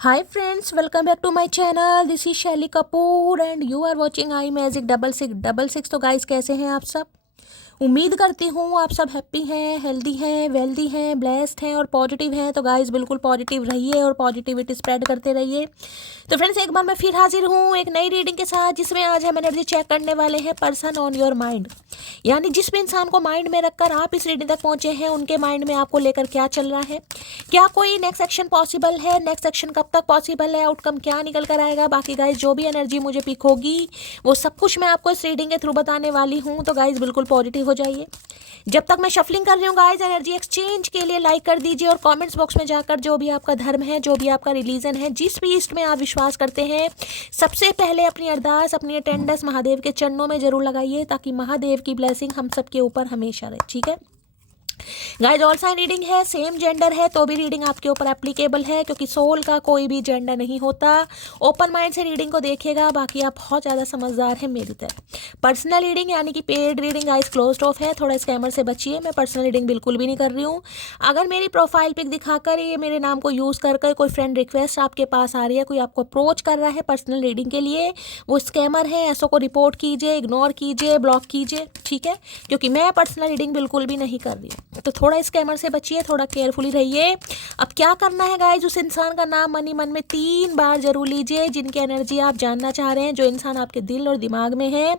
Hi friends, welcome back to my channel. This is Shelly Kapoor and you are watching I magic 6666। तो guys कैसे हैं आप सब? उम्मीद करती हूँ आप सब हैप्पी हैं, हेल्दी हैं, वेल्दी हैं, ब्लेस्ड हैं और पॉजिटिव हैं। तो गाइस बिल्कुल पॉजिटिव रहिए और पॉजिटिविटी स्प्रेड करते रहिए। तो फ्रेंड्स एक बार मैं फिर हाजिर हूँ एक नई रीडिंग के साथ, जिसमें आज हम एनर्जी चेक करने वाले हैं पर्सन ऑन योर माइंड। यानी जिस भी इंसान को माइंड में रखकर आप इस रीडिंग तक पहुंचे हैं, उनके माइंड में आपको लेकर क्या चल रहा है, क्या कोई नेक्स्ट एक्शन पॉसिबल है, नेक्स्ट एक्शन कब तक पॉसिबल है, आउटकम क्या निकल कर आएगा। बाकी गाइज जो भी एनर्जी मुझे पिक होगी वो सब कुछ मैं आपको इस रीडिंग के थ्रू बताने वाली हूँ। तो गाइज बिल्कुल पॉजिटिव हो जाइए। जब तक मैं शफलिंग कर रही हूँ गाइज, एनर्जी एक्सचेंज के लिए लाइक कर दीजिए और कमेंट्स बॉक्स में जाकर जो भी आपका धर्म है, जो भी आपका रिलीजन है, जिस भी ईस्ट में आप विश्वास करते हैं, सबसे पहले अपनी अरदास, अपनी अटेंडेंस महादेव के चरणों में जरूर लगाइए, ताकि महादेव की ब्लेसिंग हम सबके ऊपर हमेशा रहे। ठीक है गाइज, ऑल साइन रीडिंग है, सेम जेंडर है तो भी रीडिंग आपके ऊपर एप्लीकेबल है, क्योंकि सोल का कोई भी जेंडर नहीं होता। ओपन माइंड से रीडिंग को देखिएगा, बाकी आप बहुत ज़्यादा समझदार हैं मेरी तरह। पर्सनल रीडिंग यानी कि paid reading guys closed of है, थोड़ा स्कैमर से बचिए। मैं पर्सनल रीडिंग बिल्कुल भी नहीं कर रही हूँ। अगर मेरी प्रोफाइल पिक दिखाकर ये मेरे नाम को यूज़ कर कोई फ्रेंड रिक्वेस्ट आपके पास आ रही है, कोई आपको अप्रोच कर रहा है पर्सनल रीडिंग के लिए, वो स्कैमर है। ऐसो को रिपोर्ट कीजिए, इग्नोर कीजिए, ब्लॉक कीजिए। ठीक है, क्योंकि मैं पर्सनल रीडिंग बिल्कुल भी नहीं कर रही हूँ। तो थोड़ा स्कैमर से बचिए, थोड़ा केयरफुली रहिए। अब क्या करना है गाइज, उस इंसान का नाम मन ही मन में 3 बार जरूर लीजिए जिनकी एनर्जी आप जानना चाह रहे हैं। जो इंसान आपके दिल और दिमाग में है,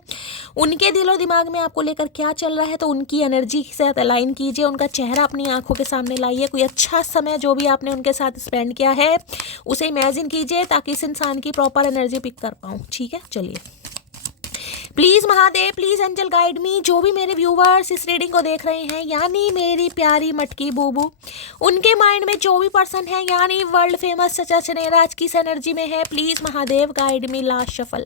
उनके दिल और दिमाग में आपको लेकर क्या चल रहा है, तो उनकी एनर्जी के साथ अलाइन कीजिए। उनका चेहरा अपनी आंखों के सामने लाइए। कोई अच्छा समय जो भी आपने उनके साथ स्पेंड किया है उसे इमेजिन कीजिए, ताकि इस इंसान की प्रॉपर एनर्जी पिक कर पाऊँ। ठीक है, चलिए। Please Mahadev, please angel guide me. जो भी मेरे व्यूवर्स इस रीडिंग को देख रहे हैं, यानी मेरी प्यारी मटकी बूबू, उनके माइंड में जो भी पर्सन है, यानी वर्ल्ड फेमस सचा चनेरा, आज किस एनर्जी में है, please Mahadev guide me. Last shuffle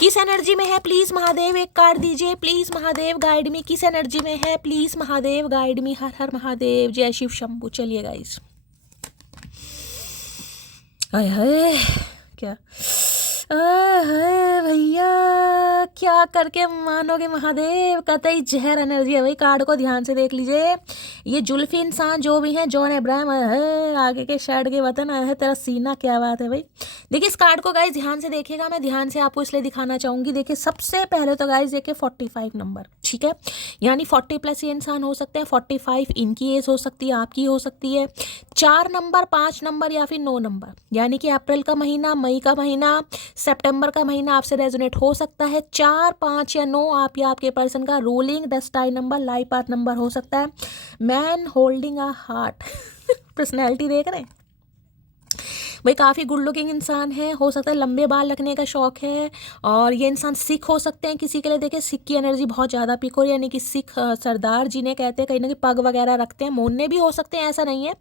किस एनर्जी में है, प्लीज महादेव एक कार्ड दीजिए। प्लीज महादेव गाइड मी, किस एनर्जी में है, प्लीज महादेव गाइड मी। हर हर महादेव, जय शिव शंभू। चलिए गाइस, हाय हाय क्या भैया, क्या करके मानोगे महादेव, कतई जहर एनर्जी है भाई। कार्ड को ध्यान से देख लीजिए। ये जुल्फी इंसान जो भी है, जॉन अब्राहम है, आगे के शर्ट के वतन है, तेरा सीना क्या बात है भाई। देखिए इस कार्ड को गाइज ध्यान से देखिएगा, मैं ध्यान से आपको इसलिए दिखाना चाहूंगी। देखिए सबसे पहले तो गाइज देखिए 45 नंबर। ठीक है, यानी 40 प्लस ये इंसान हो सकते हैं, 45 इनकी एज हो सकती है, आपकी हो सकती है। 4 नंबर, 5 नंबर या फिर 9 नंबर, यानी कि अप्रैल का महीना, मई का महीना, सितंबर का महीना आपसे रेजोनेट हो सकता है। 4, 5 या 9 आप या आपके पर्सन का ruling destined number, life path number हो सकता है। Man holding a heart personality देख रहे हैं भाई, काफ़ी गुड लुकिंग इंसान है। हो सकता है लंबे बाल रखने का शौक है, और ये इंसान सिख हो सकते हैं किसी के लिए। देखिए सिख की एनर्जी बहुत ज़्यादा पिक हो रही है, यानी कि सिख सरदार जिन्हें कहते हैं, कहीं ना कहीं पग वगैरह रखते हैं। मोन्ने भी हो सकते हैं, ऐसा नहीं है।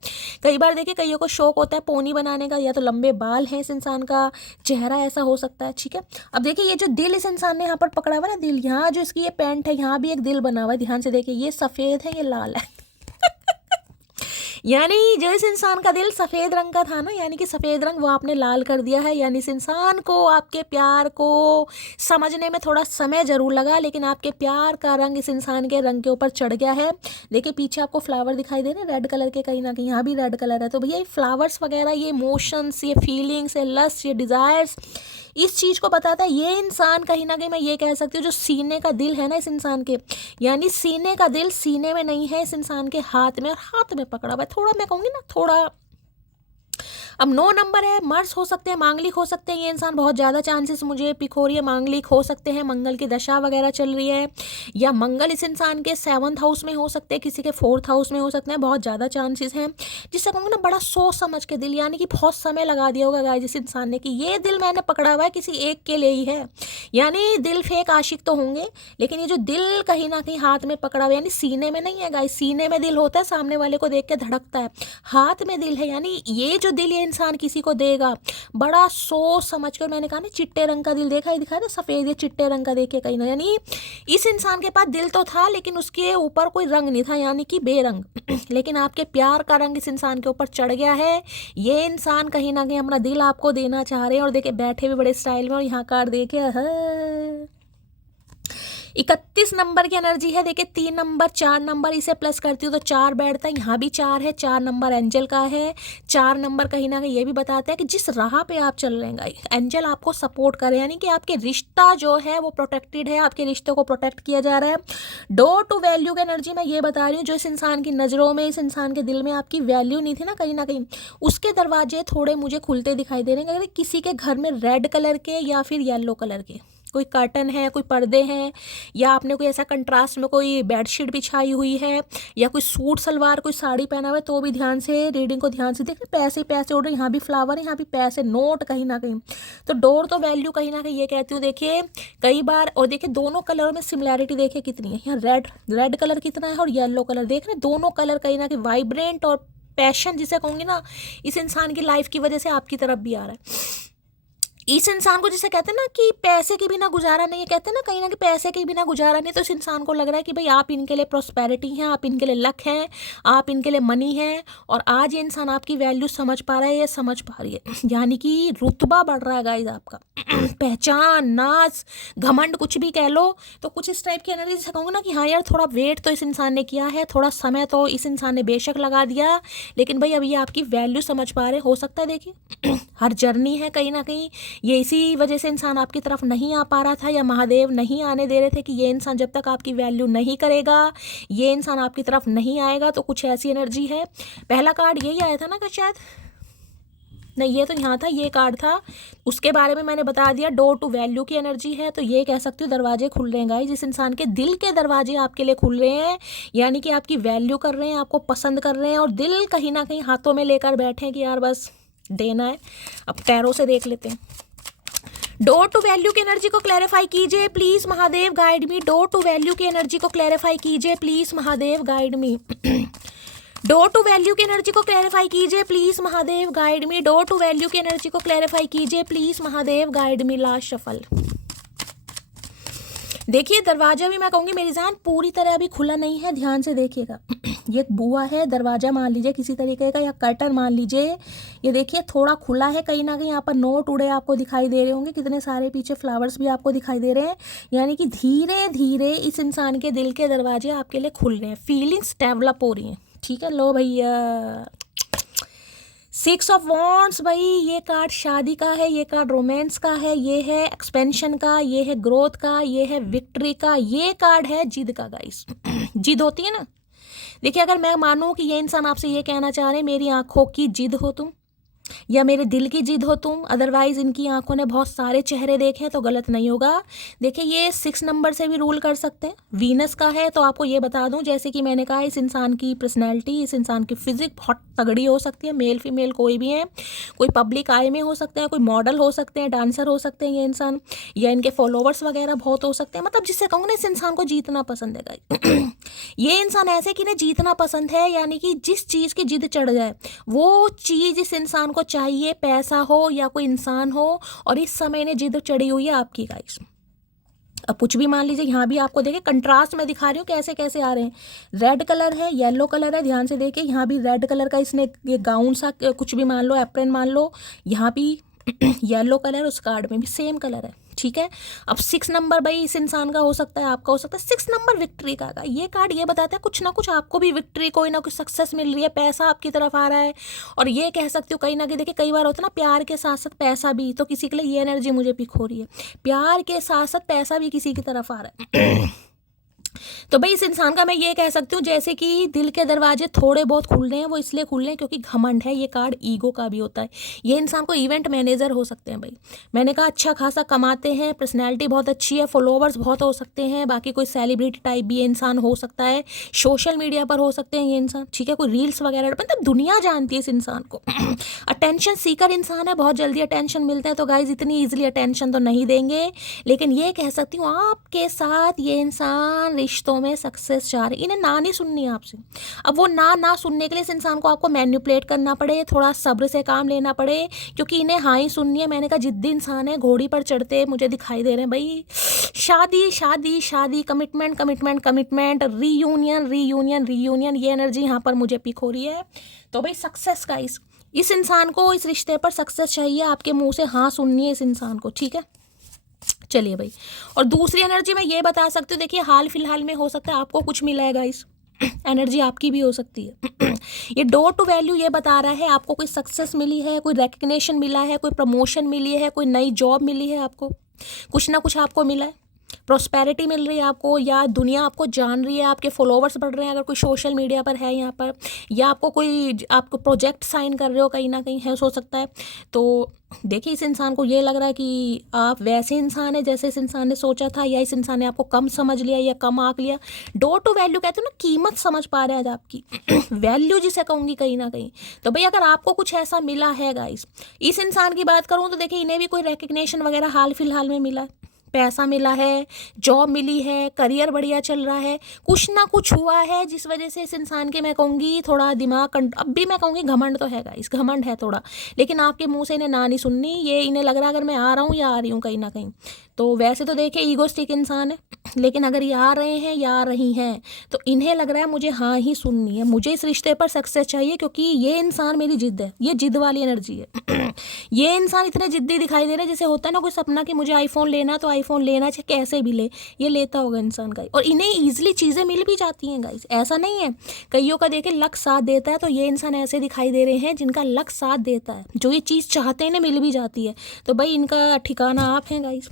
कई बार देखिए कईयों को शौक होता है पोनी बनाने का, या तो लंबे बाल हैं इस इंसान का, चेहरा ऐसा हो सकता है। ठीक है, अब देखिए ये जो दिल इस इंसान ने यहाँ पर पकड़ा हुआ ना, दिल, यहाँ जो इसकी ये पैंट है, यहाँ भी एक दिल बना हुआ है। ध्यान से देखिए, ये सफ़ेद है, ये लाल है यानी जो इस इंसान का दिल सफ़ेद रंग का था ना, यानी कि सफ़ेद रंग वो आपने लाल कर दिया है। यानी इस इंसान को आपके प्यार को समझने में थोड़ा समय ज़रूर लगा, लेकिन आपके प्यार का रंग इस इंसान के रंग के ऊपर चढ़ गया है। देखिए पीछे आपको फ्लावर दिखाई दे रहे हैं रेड कलर के, कहीं ना कहीं यहाँ भी रेड कलर है। तो भैया ये फ्लावर्स वगैरह, ये इमोशंस, ये फीलिंग्स, ये लस्ट, ये डिज़ायर्स, इस चीज़ को बताता है। ये इंसान कहीं ना कहीं मैं ये कह सकती हूँ, जो सीने का दिल है ना इस इंसान के, यानी सीने का दिल सीने में नहीं है, इस इंसान के हाथ में, और हाथ में पकड़ा हुआ है। थोड़ा मैं कहूँगी ना, थोड़ा अब 9 नंबर है, मर्स हो सकते हैं, मांगलिक हो सकते हैं। ये इंसान बहुत ज़्यादा चांसेस मुझे पिक हो रही है, मांगलिक हो सकते हैं, मंगल की दशा वगैरह चल रही है, या मंगल इस इंसान के 7th हाउस में हो सकते हैं, किसी के 4th हाउस में हो सकते हैं। बहुत ज़्यादा चांसेस हैं, जिससे कहूँगी ना बड़ा सोच समझ के दिल, यानी कि बहुत समय लगा दिया होगा गाइस इस इंसान ने कि ये दिल मैंने पकड़ा हुआ है किसी एक के लिए ही है। यानी दिल फेक आशिक तो होंगे, लेकिन ये जो दिल कहीं ना कहीं हाथ में पकड़ा हुआ, यानी सीने में नहीं है गाइस। सीने में दिल होता है, सामने वाले को देख के धड़कता है, हाथ में दिल है। यानी ये जो दिल ये इंसान किसी को देगा, बड़ा सोच समझ कर, मैंने कहा ना चिट्टे रंग का दिल देखा, दिखाया ना सफ़ेद, ये चिट्टे रंग का देखे कहीं ना, यानी इस इंसान के पास दिल तो था, लेकिन उसके ऊपर कोई रंग नहीं था, यानी कि बेरंग लेकिन आपके प्यार का रंग इस इंसान के ऊपर चढ़ गया है। ये इंसान कहीं ना कहीं अपना दिल आपको देना चाह रहे हैं, और देखे बैठे भी बड़े स्टाइल में, और यहाँ कार्ड देखे 31 नंबर की एनर्जी है। देखिए 3 नंबर 4 नंबर इसे प्लस करती हूँ तो 4 बैठता है, यहाँ भी 4 है, 4 नंबर एंजल का है। 4 नंबर कहीं ना कहीं ये भी बताता है कि जिस राह पे आप चल रहे हैं एंजल आपको सपोर्ट करे, यानी कि आपके रिश्ता जो है वो प्रोटेक्टेड है, आपके रिश्ते को प्रोटेक्ट किया जा रहा है। डोर टू वैल्यू की एनर्जी मैं ये बता रही हूँ, जो इस इंसान की नज़रों में, इस इंसान के दिल में आपकी वैल्यू नहीं थी ना कहीं उसके दरवाजे थोड़े मुझे खुलते दिखाई दे रहे हैं। अगर किसी के घर में रेड कलर के या फिर येलो कलर के कोई कर्टन है, कोई पर्दे हैं, या आपने कोई ऐसा कंट्रास्ट में कोई बेडशीट बिछाई हुई है, या कोई सूट सलवार कोई साड़ी पहना हुआ है, तो भी ध्यान से रीडिंग को ध्यान से देखिए। पैसे पैसे उड़ रहे, यहाँ भी फ्लावर है, यहाँ भी पैसे नोट कहीं ना कहीं। तो डोर तो वैल्यू कहीं ना कहीं ये कहती हूँ। देखिए कई बार, और देखिए दोनों कलरों में सिमिलैरिटी देखिए कितनी है। यहाँ रेड कलर कितना है और येलो कलर, देख रहे दोनों कलर कहीं ना कहीं वाइब्रेंट और पैशन जिसे कहूँगी ना, इस इंसान की लाइफ की वजह से आपकी तरफ भी आ रहा है। इस इंसान को जिसे कहते हैं ना कि पैसे के बिना गुजारा नहीं है, कहते हैं ना कहीं ना कहीं पैसे के बिना गुजारा नहीं, तो इस इंसान को लग रहा है कि भाई आप इनके लिए प्रॉस्पेरिटी हैं, आप इनके लिए लक हैं, आप इनके लिए मनी है। और आज ये इंसान आपकी वैल्यू समझ पा रहा है, ये समझ पा रही है, यानी कि रुतबा बढ़ रहा है गाइस आपका। पहचान, नाज, घमंड कुछ भी कह लो, तो कुछ इस टाइप की एनर्जी से कहूँगा ना कि हाँ यार थोड़ा वेट तो इस इंसान ने किया है, थोड़ा समय तो इस इंसान ने बेशक लगा दिया, लेकिन भाई अभी आपकी वैल्यू समझ पा रहे हो सकता है। देखिए हर जर्नी है कहीं ना कहीं, ये इसी वजह से इंसान आपकी तरफ नहीं आ पा रहा था, या महादेव नहीं आने दे रहे थे कि ये इंसान जब तक आपकी वैल्यू नहीं करेगा, ये इंसान आपकी तरफ नहीं आएगा। तो कुछ ऐसी एनर्जी है। पहला कार्ड यही आया था ना कि शायद नहीं, ये तो यहाँ था, ये कार्ड था, उसके बारे में मैंने बता दिया। डोर टू वैल्यू की एनर्जी है, तो ये कह सकती हूँ दरवाजे खुल रहे हैं गाइस, जिस इंसान के दिल के दरवाजे आपके लिए खुल रहे हैं, यानी कि आपकी वैल्यू कर रहे हैं, आपको पसंद कर रहे हैं, और दिल कहीं ना कहीं हाथों में लेकर बैठे हैं कि यार बस देना है। अब पैरों से देख लेते हैं। डोर टू वैल्यू की एनर्जी को क्लैरिफाई कीजिए please Mahadev, guide me. Door to value की एनर्जी को क्लैरिफाई कीजिए please Mahadev, guide me. Door to value की एनर्जी को क्लैरिफाई कीजिए please Mahadev, guide me. Door to value की एनर्जी को क्लैरिफाई कीजिए please Mahadev, guide me. Last shuffle. देखिए दरवाजा भी मैं कहूँगी मेरी जान पूरी तरह अभी खुला नहीं है, ध्यान से देखिएगा। ये बुआ है, दरवाजा मान लीजिए किसी तरीके का, या कर्टन मान लीजिए, ये देखिए थोड़ा खुला है, कहीं ना कहीं यहाँ पर नोट उड़े आपको दिखाई दे रहे होंगे, कितने सारे पीछे फ्लावर्स भी आपको दिखाई दे रहे हैं, यानी कि धीरे धीरे इस इंसान के दिल के दरवाजे आपके लिए खुल रहे हैं, फीलिंग्स डेवलप हो रही हैं। ठीक है, लो भैया 6 ऑफ वॉन्ड्स। भाई ये कार्ड शादी का है, ये कार्ड रोमांस का है, ये है एक्सपेंशन का, ये है ग्रोथ का, ये है विक्ट्री का, ये कार्ड है जिद का गाइस। जिद होती है ना। देखिए अगर मैं मानूं कि ये इंसान आपसे ये कहना चाह रहे हैं मेरी आंखों की जिद हो तुम, या मेरे दिल की जिद हो तुम, अदरवाइज इनकी आंखों ने बहुत सारे चेहरे देखे हैं, तो गलत नहीं होगा। देखिए ये 6 नंबर से भी रूल कर सकते हैं, वीनस का है। तो आपको ये बता दूं, जैसे कि मैंने कहा इस इंसान की पर्सनैलिटी, इस इंसान की फिजिक बहुत तगड़ी हो सकती है, मेल फीमेल कोई भी है, कोई पब्लिक आई में हो सकते हैं, कोई मॉडल हो सकते हैं, डांसर हो सकते हैं ये इंसान, या इनके फॉलोवर्स वगैरह बहुत हो सकते हैं। मतलब जिससे कहूँगा ना इस इंसान को जीतना पसंद है। ये इंसान ऐसे कि इन्हें जीतना पसंद है, यानी कि जिस चीज़ की जिद चढ़ जाए वो चीज़ इस इंसान को चाहिए, पैसा हो या कोई इंसान हो, और इस समय इन्हें जिद चढ़ी हुई है आपकी गाइस। अब कुछ भी मान लीजिए, यहाँ भी आपको देखिए कंट्रास्ट में दिखा रही हूँ कैसे कैसे आ रहे हैं। रेड कलर है, येलो कलर है, ध्यान से देखिए। यहाँ भी रेड कलर का इसने ये गाउन सा कुछ भी मान लो, एप्रन मान लो, यहाँ भी येलो कलर, उस कार्ड में भी सेम कलर है। ठीक है, अब 6 नंबर भाई इस इंसान का हो सकता है, आपका हो सकता है। 6 नंबर विक्ट्री का ये कार्ड ये बताता है कुछ ना कुछ आपको भी विक्ट्री, कोई ना कोई सक्सेस मिल रही है, पैसा आपकी तरफ आ रहा है। और ये कह सकते हो कहीं ना कहीं, देखिए कई बार होता है ना प्यार के साथ साथ पैसा भी, तो किसी के लिए ये एनर्जी मुझे पिक हो रही है, प्यार के साथ साथ पैसा भी किसी की तरफ आ रहा है। तो भाई इस इंसान का मैं ये कह सकती हूँ जैसे कि दिल के दरवाजे थोड़े बहुत खुल रहे हैं, वो इसलिए खुल रहे हैं क्योंकि घमंड है। ये कार्ड ईगो का भी होता है। ये इंसान को इवेंट मैनेजर हो सकते हैं भाई, मैंने कहा अच्छा खासा कमाते हैं, पर्सनैलिटी बहुत अच्छी है, फॉलोवर्स बहुत हो सकते हैं, बाकी कोई सेलिब्रिटी टाइप भी ये इंसान हो सकता है, सोशल मीडिया पर हो सकते हैं ये इंसान। ठीक है, कोई रील्स वगैरह, मतलब दुनिया जानती है इस इंसान को। अटेंशन सीकर इंसान है, बहुत जल्दी अटेंशन मिलता है, तो गाइज इतनी ईजिली अटेंशन तो नहीं देंगे। लेकिन ये कह सकती हूँ आपके साथ ये इंसान रिश्तों में सक्सेस चाह रहे, इन्हें ना नहीं सुननी है आपसे। अब वो ना सुनने के लिए इस इंसान को आपको मैनिपुलेट करना पड़े, थोड़ा सब्र से काम लेना पड़े, क्योंकि इन्हें हाँ ही सुननी है। मैंने कहा जिद्दी इंसान है, घोड़ी पर चढ़ते मुझे दिखाई दे रहे हैं भाई। शादी शादी शादी, commitment commitment commitment, reunion reunion reunion, ये एनर्जी यहाँ पर मुझे पिक हो रही है। तो भाई सक्सेस का इस इंसान को, इस रिश्ते पर सक्सेस चाहिए, आपके मुंह से हाँ सुननी है इस इंसान को। ठीक है, चलिए भाई, और दूसरी एनर्जी मैं ये बता सकती हूँ, देखिए हाल फिलहाल में हो सकता है आपको कुछ मिला है गाइस, एनर्जी आपकी भी हो सकती है। ये डोर टू वैल्यू ये बता रहा है आपको कोई सक्सेस मिली है, कोई रिकग्निशन मिला है, कोई प्रमोशन मिली है, कोई नई जॉब मिली है, आपको कुछ ना कुछ आपको मिला है, प्रॉस्पेरिटी मिल रही है आपको, या दुनिया आपको जान रही है, आपके फॉलोवर्स बढ़ रहे हैं अगर कोई सोशल मीडिया पर है यहाँ पर, या आपको प्रोजेक्ट साइन कर रहे हो कहीं ना कहीं है, हो सकता है। तो देखिए इस इंसान को ये लग रहा है कि आप वैसे इंसान है जैसे इस इंसान ने सोचा था, या इस इंसान ने आपको कम समझ लिया या कम आंक लिया। डोर टू वैल्यू कहते हो ना, कीमत समझ पा रहे हैं आपकी, वैल्यू जिसे कहूँगी कहीं ना कहीं। तो भाई अगर आपको कुछ ऐसा मिला है गाइस, इस इंसान की बात करूँ तो देखिए इन्हें भी कोई रिकग्निशन वगैरह हाल फिलहाल में मिला है, पैसा मिला है, जॉब मिली है, करियर बढ़िया चल रहा है, कुछ ना कुछ हुआ है जिस वजह से इस इंसान के मैं कहूँगी थोड़ा दिमाग अब भी मैं कहूँगी घमंड तो है गाइस, घमंड है थोड़ा, लेकिन आपके मुंह से इन्हें ना नहीं सुननी, ये इन्हें लग रहा है अगर मैं आ रहा हूँ या आ रही हूँ कहीं ना कहीं। तो वैसे तो देखिए ईगोस्टिक इंसान है, लेकिन अगर ये आ रहे हैं या आ रही हैं तो इन्हें लग रहा है मुझे हाँ ही सुननी है, मुझे इस रिश्ते पर सक्सेस चाहिए, क्योंकि ये इंसान मेरी जिद है, ये जिद वाली एनर्जी है। ये इंसान इतने जिद्दी दिखाई दे रहे हैं, जैसे होता है ना कोई सपना कि मुझे आईफोन लेना, तो आईफोन लेना चाहे कैसे भी ले, ये लेता होगा इंसान का। और इन्हें ईजिली चीज़ें मिल भी जाती हैं गाइस, ऐसा नहीं है, कईयों का देखे लक साथ देता है, तो ये इंसान ऐसे दिखाई दे रहे हैं जिनका लक साथ देता है, जो ये चीज़ चाहते हैं इन्हें मिल भी जाती है। तो भाई इनका ठिकाना आप हैं गाइस,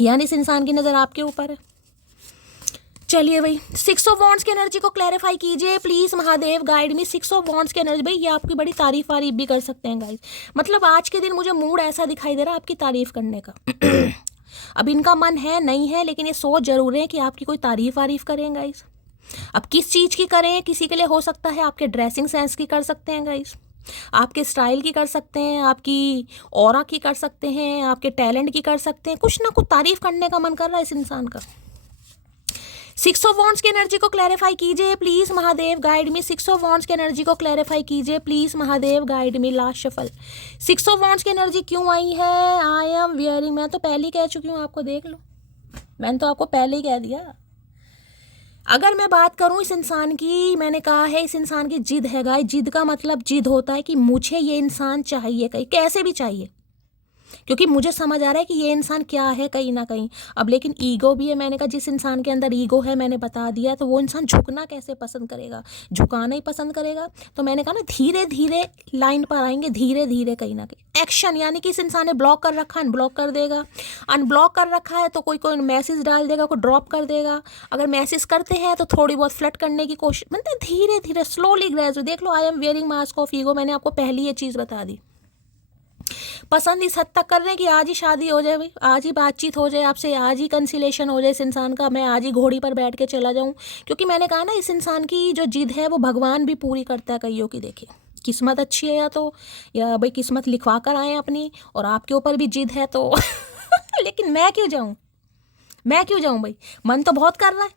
यानी इस इंसान की नज़र आपके ऊपर है। चलिए भाई, 6 ऑफ वॉन्ड्स की एनर्जी को क्लैरिफाई कीजिए please Mahadev, guide me 6 of wands की एनर्जी। भाई ये आपकी बड़ी तारीफ वारीफ भी कर सकते हैं गाइस, मतलब आज के दिन मुझे मूड ऐसा दिखाई दे रहा है आपकी तारीफ करने का। अब इनका मन है नहीं है, लेकिन ये सोच जरूर है कि आपकी कोई तारीफ वारीफ करें गाइस। अब किस चीज़ की करें, किसी के लिए हो सकता है आपके ड्रेसिंग सेंस की कर सकते हैं गाइस, आपके स्टाइल की कर सकते हैं, आपकी ऑरा की कर सकते हैं, आपके टैलेंट की कर सकते हैं, कुछ ना कुछ तारीफ करने का मन कर रहा है इस इंसान का। 6 ऑफ वॉन्ड्स की एनर्जी को क्लैरिफाई कीजिए please Mahadev, guide me 6 of wands की एनर्जी को क्लैरिफाई कीजिए please Mahadev, guide me. Last shuffle 6 of wands की एनर्जी क्यों आई है? आई एम वियरिंग, मैं तो पहले ही कह चुकी हूँ आपको, देख लो मैंने तो आपको पहले ही कह दिया। अगर मैं बात करूं इस इंसान की, मैंने कहा है इस इंसान की जिद है गाइस, जिद का मतलब जिद होता है कि मुझे ये इंसान चाहिए, कहीं कैसे भी चाहिए, क्योंकि मुझे समझ आ रहा है कि ये इंसान क्या है कहीं ना कहीं। अब लेकिन ईगो भी है, मैंने कहा जिस इंसान के अंदर ईगो है मैंने बता दिया, तो वो इंसान झुकना कैसे पसंद करेगा, झुकाना ही पसंद करेगा। तो मैंने कहा ना धीरे धीरे लाइन पर आएंगे, धीरे धीरे कहीं ना कहीं एक्शन, यानी कि इस इंसान ने ब्लॉक कर रखा है अनब्लॉक कर देगा, अनब्लॉक कर रखा है तो कोई कोई मैसेज डाल देगा, कोई ड्रॉप कर देगा, अगर मैसेज करते हैं तो थोड़ी बहुत फ्लर्ट करने की कोशिश, मतलब धीरे धीरे स्लोली ग्रेजुअली। देख लो I am wearing mask of ego, मैंने आपको पहली ये चीज़ बता दी। पसंद इस हद तक कर रहे हैं कि आज ही शादी हो जाए भाई, आज ही बातचीत हो जाए आपसे, आज ही कंसिलेशन हो जाए इस इंसान का, मैं आज ही घोड़ी पर बैठ के चला जाऊं। क्योंकि मैंने कहा ना इस इंसान की जो जिद है वो भगवान भी पूरी करता है कईयों की। देखिए किस्मत अच्छी है या भाई किस्मत लिखवा कर आए अपनी, और आपके ऊपर भी जिद है तो लेकिन मैं क्यों जाऊँ भाई, मन तो बहुत कर रहा है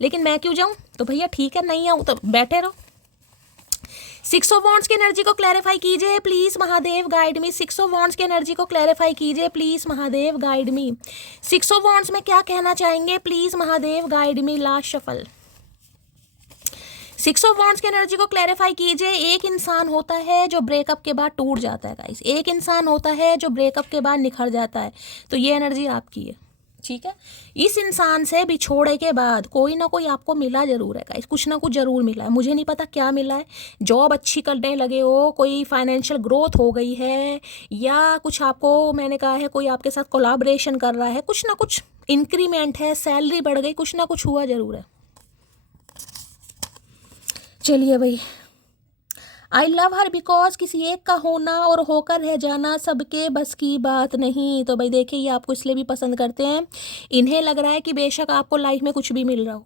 लेकिन मैं क्यों जाऊँ। तो भैया ठीक है नहीं आऊँ तो बैठे रहो। 6 ऑफ वॉन्ड्स की एनर्जी को क्लैरिफाई कीजिए please Mahadev, guide me. 6 of wands की एनर्जी को क्लैरिफाई कीजिए please Mahadev, guide me. 6 of wands में क्या कहना चाहेंगे please Mahadev, guide me. Last shuffle 6 of wands की एनर्जी को क्लैरिफाई कीजिए। एक इंसान होता है जो ब्रेकअप के बाद टूट जाता है गाइस, एक इंसान होता है जो ब्रेकअप के बाद निखर जाता है, तो ये एनर्जी आपकी है, ठीक है। इस इंसान से बिछोड़े के बाद कोई ना कोई आपको मिला जरूर है गाइस, कुछ ना कुछ जरूर मिला है, मुझे नहीं पता क्या मिला है। जॉब अच्छी करने लगे हो, कोई फाइनेंशियल ग्रोथ हो गई है, या कुछ आपको मैंने कहा है कोई आपके साथ कोलैबोरेशन कर रहा है, कुछ ना कुछ इंक्रीमेंट है, सैलरी बढ़ गई, कुछ ना कुछ हुआ जरूर है। चलिए भाई, आई लव हर बिकॉज किसी एक का होना और होकर रह जाना सबके बस की बात नहीं। तो भाई देखिए ये आपको इसलिए भी पसंद करते हैं, इन्हें लग रहा है कि बेशक आपको लाइफ में कुछ भी मिल रहा हो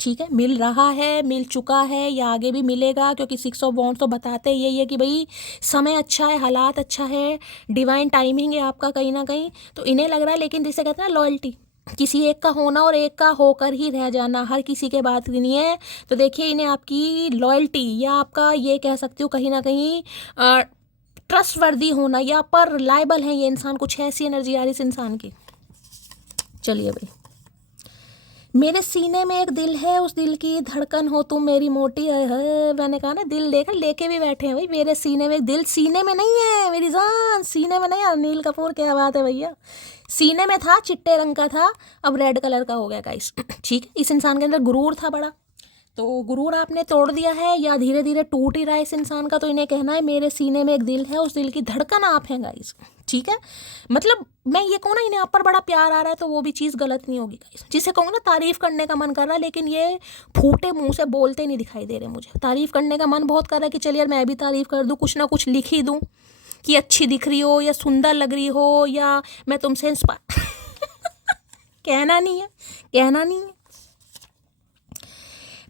ठीक है, मिल रहा है, मिल चुका है या आगे भी मिलेगा, क्योंकि 6 ऑफ वॉन्ड्स तो बताते ही यही है कि भाई समय अच्छा है, हालात अच्छा है, डिवाइन टाइमिंग है आपका कहीं ना कहीं। तो इन्हें लग रहा है, लेकिन जिसे कहते हैं ना लॉयल्टी, किसी एक का होना और एक का होकर ही रह जाना, हर किसी के बात नहीं है। तो देखिए इन्हें आपकी लॉयल्टी या आपका ये कह सकती हूँ कहीं ना कहीं ट्रस्ट वर्दी होना या पर रिलायबल है ये इंसान, कुछ ऐसी एनर्जी आ रही है इस इंसान की। चलिए भाई, मेरे सीने में एक दिल है, उस दिल की धड़कन हो तुम मेरी मोटी है। मैंने कहा ना दिल लेकर लेके भी बैठे हैं भाई, मेरे सीने में एक दिल, सीने में नहीं है मेरी जान, सीने में नहीं। अनिल कपूर क्या बात है भैया, सीने में था, चिट्टे रंग का था, अब रेड कलर का हो गया गाइस। ठीक है, इस इंसान के अंदर गुरूर था बड़ा, तो गुरूर आपने तोड़ दिया है या धीरे धीरे टूट ही रहा है इस इंसान का। तो इन्हें कहना है मेरे सीने में एक दिल है, उस दिल की धड़कन आप हैं गाइस। ठीक है, मतलब मैं ये कहूँ ना इन्हें आप पर बड़ा प्यार आ रहा है तो वो भी चीज़ गलत नहीं होगी गाइस। जिसे कहूँ ना तारीफ करने का मन कर रहा है, लेकिन ये फूटे मुंह से बोलते नहीं दिखाई दे रहे मुझे। तारीफ करने का मन बहुत कर रहा है कि चलिए यार मैं भी तारीफ कर दूँ, कुछ ना कुछ लिख ही दूँ कि अच्छी दिख रही हो या सुंदर लग रही हो या मैं तुमसे इंस्पायर कहना नहीं है, कहना नहीं है।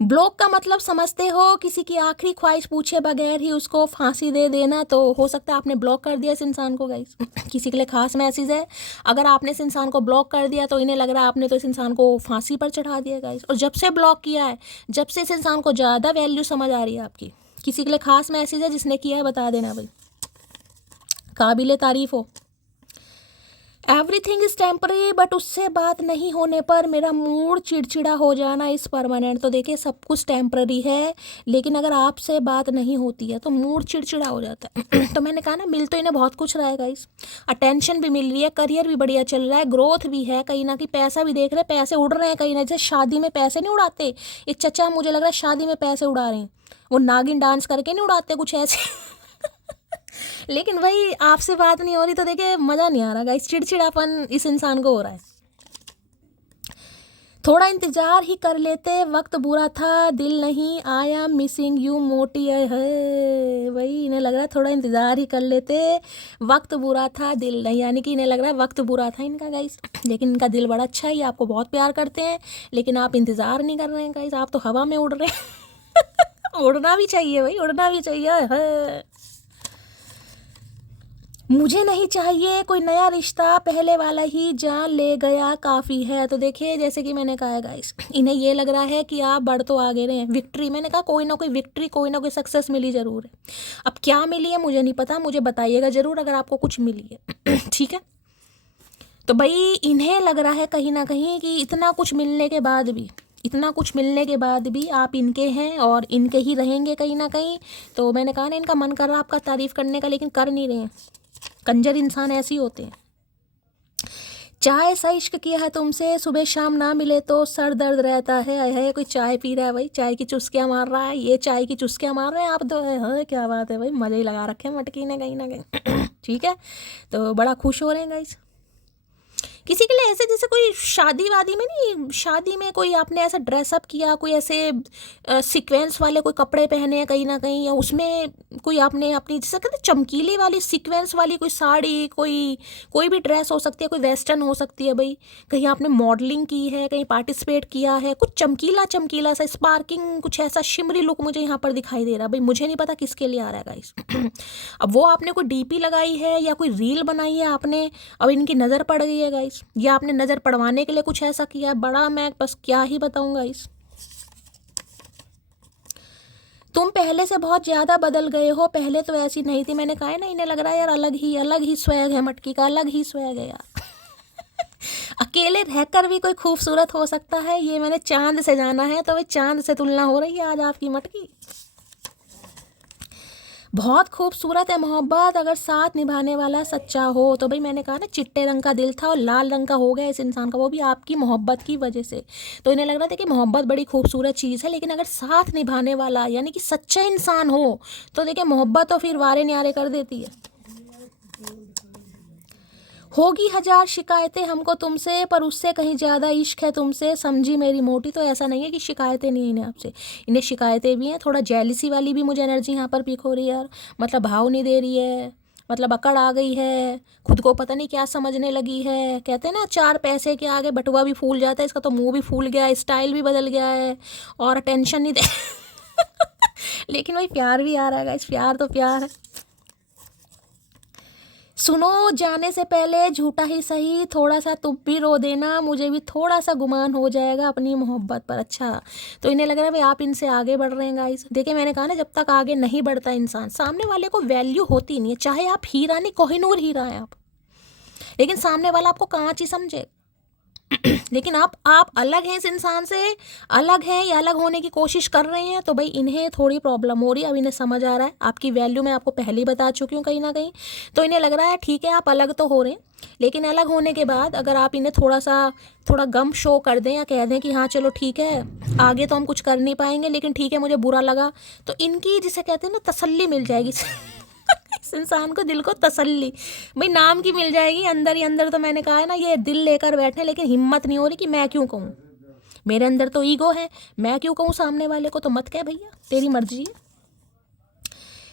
ब्लॉक का मतलब समझते हो, किसी की आखिरी ख्वाहिश पूछे बगैर ही उसको फांसी दे देना। तो हो सकता है आपने ब्लॉक कर दिया इस इंसान को गाइस। किसी के लिए खास मैसेज है, अगर आपने इस इंसान को ब्लॉक कर दिया तो इन्हें लग रहा है आपने तो इस इंसान को फांसी पर चढ़ा दिया गाइस। और जब से ब्लॉक किया है, जब से इस इंसान को ज़्यादा वैल्यू समझ आ रही है आपकी। किसी के लिए खास मैसेज है, जिसने किया है बता देना भाई, काबिले तारीफ हो। एवरीथिंग इज़ टेम्पररी, बट उससे बात नहीं होने पर मेरा मूड चिड़चिड़ा हो जाना इज़ परमानेंट। तो देखिए सब कुछ टेम्पररी है, लेकिन अगर आपसे बात नहीं होती है तो मूड चिड़चिड़ा हो जाता है। तो मैंने कहा ना मिल तो इन्हें बहुत कुछ रहा है गाइस, अटेंशन भी मिल रही है, करियर भी बढ़िया चल रहा है, ग्रोथ भी है, कहीं ना कहीं पैसा भी देख रहे हैं, पैसे उड़ रहे हैं कहीं ना। जैसे शादी में पैसे नहीं उड़ाते ये चचा, मुझे लग रहा है शादी में पैसे उड़ा रहे हैं, वो नागिन डांस करके नहीं उड़ाते कुछ ऐसे। लेकिन भाई आपसे बात नहीं हो रही तो देखिए मज़ा नहीं आ रहा गाइस, चिड़चिड़ापन इस इंसान को हो रहा है। थोड़ा इंतज़ार ही कर लेते, वक्त बुरा था दिल नहीं आया, मिसिंग यू मोटी है भाई। इन्हें लग रहा है थोड़ा इंतज़ार ही कर लेते, वक्त बुरा था दिल नहीं, यानी कि इन्हें लग रहा है वक्त बुरा था इनका गाइस, लेकिन इनका दिल बड़ा अच्छा है, ये आपको बहुत प्यार करते हैं, लेकिन आप इंतज़ार नहीं कर रहे हैं गाइस, आप तो हवा में उड़ रहे हैं। उड़ना भी चाहिए भाई, उड़ना भी चाहिए। मुझे नहीं चाहिए कोई नया रिश्ता, पहले वाला ही जान ले गया काफ़ी है। तो देखिए जैसे कि मैंने कहा गाइस, इन्हें ये लग रहा है कि आप बढ़ तो आगे रहे हैं, विक्ट्री, मैंने कहा कोई ना कोई विक्ट्री, कोई ना कोई सक्सेस मिली ज़रूर है। अब क्या मिली है मुझे नहीं पता, मुझे बताइएगा ज़रूर अगर आपको कुछ मिली है। ठीक है, तो भाई इन्हें लग रहा है कहीं ना कहीं कि इतना कुछ मिलने के बाद भी, इतना कुछ मिलने के बाद भी आप इनके हैं और इनके ही रहेंगे कहीं ना कहीं। तो मैंने कहा ना इनका मन कर रहा आपका तारीफ़ करने का, लेकिन कर नहीं रहे हैं। कंजर इंसान ऐसे ही होते हैं। चाय सा इश्क किया है तुमसे, सुबह शाम ना मिले तो सर दर्द रहता है। कोई चाय पी रहा है भाई, चाय की चुस्कियाँ मार रहा है, ये चाय की चुस्कियाँ मार रहे हैं आप तो है। हाँ क्या बात है भाई, मज़े ही लगा रखे हैं मटकी ने कहीं ना कहीं। ठीक है, तो बड़ा खुश हो रहे हैं गाइस। किसी के लिए ऐसे जैसे कोई शादी वादी में नहीं, शादी में कोई आपने ऐसा ड्रेसअप किया, कोई ऐसे सीक्वेंस वाले कोई कपड़े पहने हैं कहीं ना कहीं, या उसमें कोई आपने अपनी जैसे कहते हैं चमकीली वाली सीक्वेंस वाली कोई साड़ी, कोई भी ड्रेस हो सकती है, कोई वेस्टर्न हो सकती है भाई, कहीं आपने मॉडलिंग की है, कहीं पार्टिसिपेट किया है, कुछ चमकीला चमकीला सा स्पार्किंग, कुछ ऐसा शिमरी लुक मुझे यहाँ पर दिखाई दे रहा भाई। मुझे नहीं पता किसके लिए आ रहा है गाइस। अब वो आपने कोई डीपी लगाई है या कोई रील बनाई है आपने, अब इनकी नज़र पड़ गई है गाइस, या आपने नज़र पड़वाने के लिए कुछ ऐसा किया है बड़ा, मैं बस क्या ही बताऊं गाइस। तुम पहले से बहुत ज़्यादा बदल गए हो, पहले तो ऐसी नहीं थी। मैंने कहा है ना इन्हें लग रहा है यार अलग ही स्वैग है मटकी का, अलग ही स्वैग है यार। अकेले रहकर भी कोई खूबसूरत हो सकता है, ये मैंने चांद से जाना है, तो भाई चांद से तुलना हो रही है आज आपकी मटकी। बहुत खूबसूरत है मोहब्बत, अगर साथ निभाने वाला सच्चा हो। तो भाई मैंने कहा ना चिट्टे रंग का दिल था और लाल रंग का हो गया इस इंसान का, वो भी आपकी मोहब्बत की वजह से। तो इन्हें लग रहा था कि मोहब्बत बड़ी खूबसूरत चीज़ है, लेकिन अगर साथ निभाने वाला यानी कि सच्चा इंसान हो तो देखिए मोहब्बत तो फिर वारे न्यारे कर देती है। होगी हजार शिकायतें हमको तुमसे, पर उससे कहीं ज़्यादा इश्क है तुमसे, समझी मेरी मोटी। तो ऐसा नहीं है कि शिकायतें नहीं इन्हें आपसे, इन्हें शिकायतें भी हैं। थोड़ा जेलिसी वाली भी मुझे एनर्जी यहाँ पर पिक हो रही है यार, मतलब भाव नहीं दे रही है, मतलब अकड़ आ गई है, खुद को पता नहीं क्या समझने लगी है। कहते हैं ना चार पैसे के आगे बटुआ भी फूल जाता है, इसका तो मुंह भी फूल गया है, स्टाइल भी बदल गया है और अटेंशन नहीं दे। लेकिन भाई प्यार भी आ रहा है गाइस, प्यार तो प्यार है। सुनो जाने से पहले झूठा ही सही, थोड़ा सा तुम भी रो देना, मुझे भी थोड़ा सा गुमान हो जाएगा अपनी मोहब्बत पर। अच्छा, तो इन्हें लग रहा है भाई आप इनसे आगे बढ़ रहे हैं गाइस। देखिए मैंने कहा ना जब तक आगे नहीं बढ़ता इंसान, सामने वाले को वैल्यू होती नहीं है, चाहे आप हीरा नहीं कोहिनूर हीरा है आप, लेकिन सामने वाला आपको कांच ही समझे। लेकिन आप अलग हैं, इस इंसान से अलग हैं या अलग होने की कोशिश कर रहे हैं, तो भाई इन्हें थोड़ी प्रॉब्लम हो रही है। अब इन्हें समझ आ रहा है आपकी वैल्यू मैं आपको पहले ही बता चुकी हूँ कहीं ना कहीं। तो इन्हें लग रहा है ठीक है आप अलग तो हो रहे हैं, लेकिन अलग होने के बाद अगर आप इन्हें थोड़ा गम शो कर दें या कह दें कि हाँ चलो ठीक है आगे तो हम कुछ कर नहीं पाएंगे, लेकिन ठीक है मुझे बुरा लगा, तो इनकी जिसे कहते हैं ना तसल्ली मिल जाएगी। इस इंसान को दिल को तसल्ली भाई नाम की मिल जाएगी। अंदर ही अंदर तो मैंने कहा है ना ये दिल लेकर बैठे, लेकिन हिम्मत नहीं हो रही कि मैं क्यों कहूँ, मेरे अंदर तो ईगो है, मैं क्यों कहूँ सामने वाले को, तो मत कह भैया तेरी मर्जी है।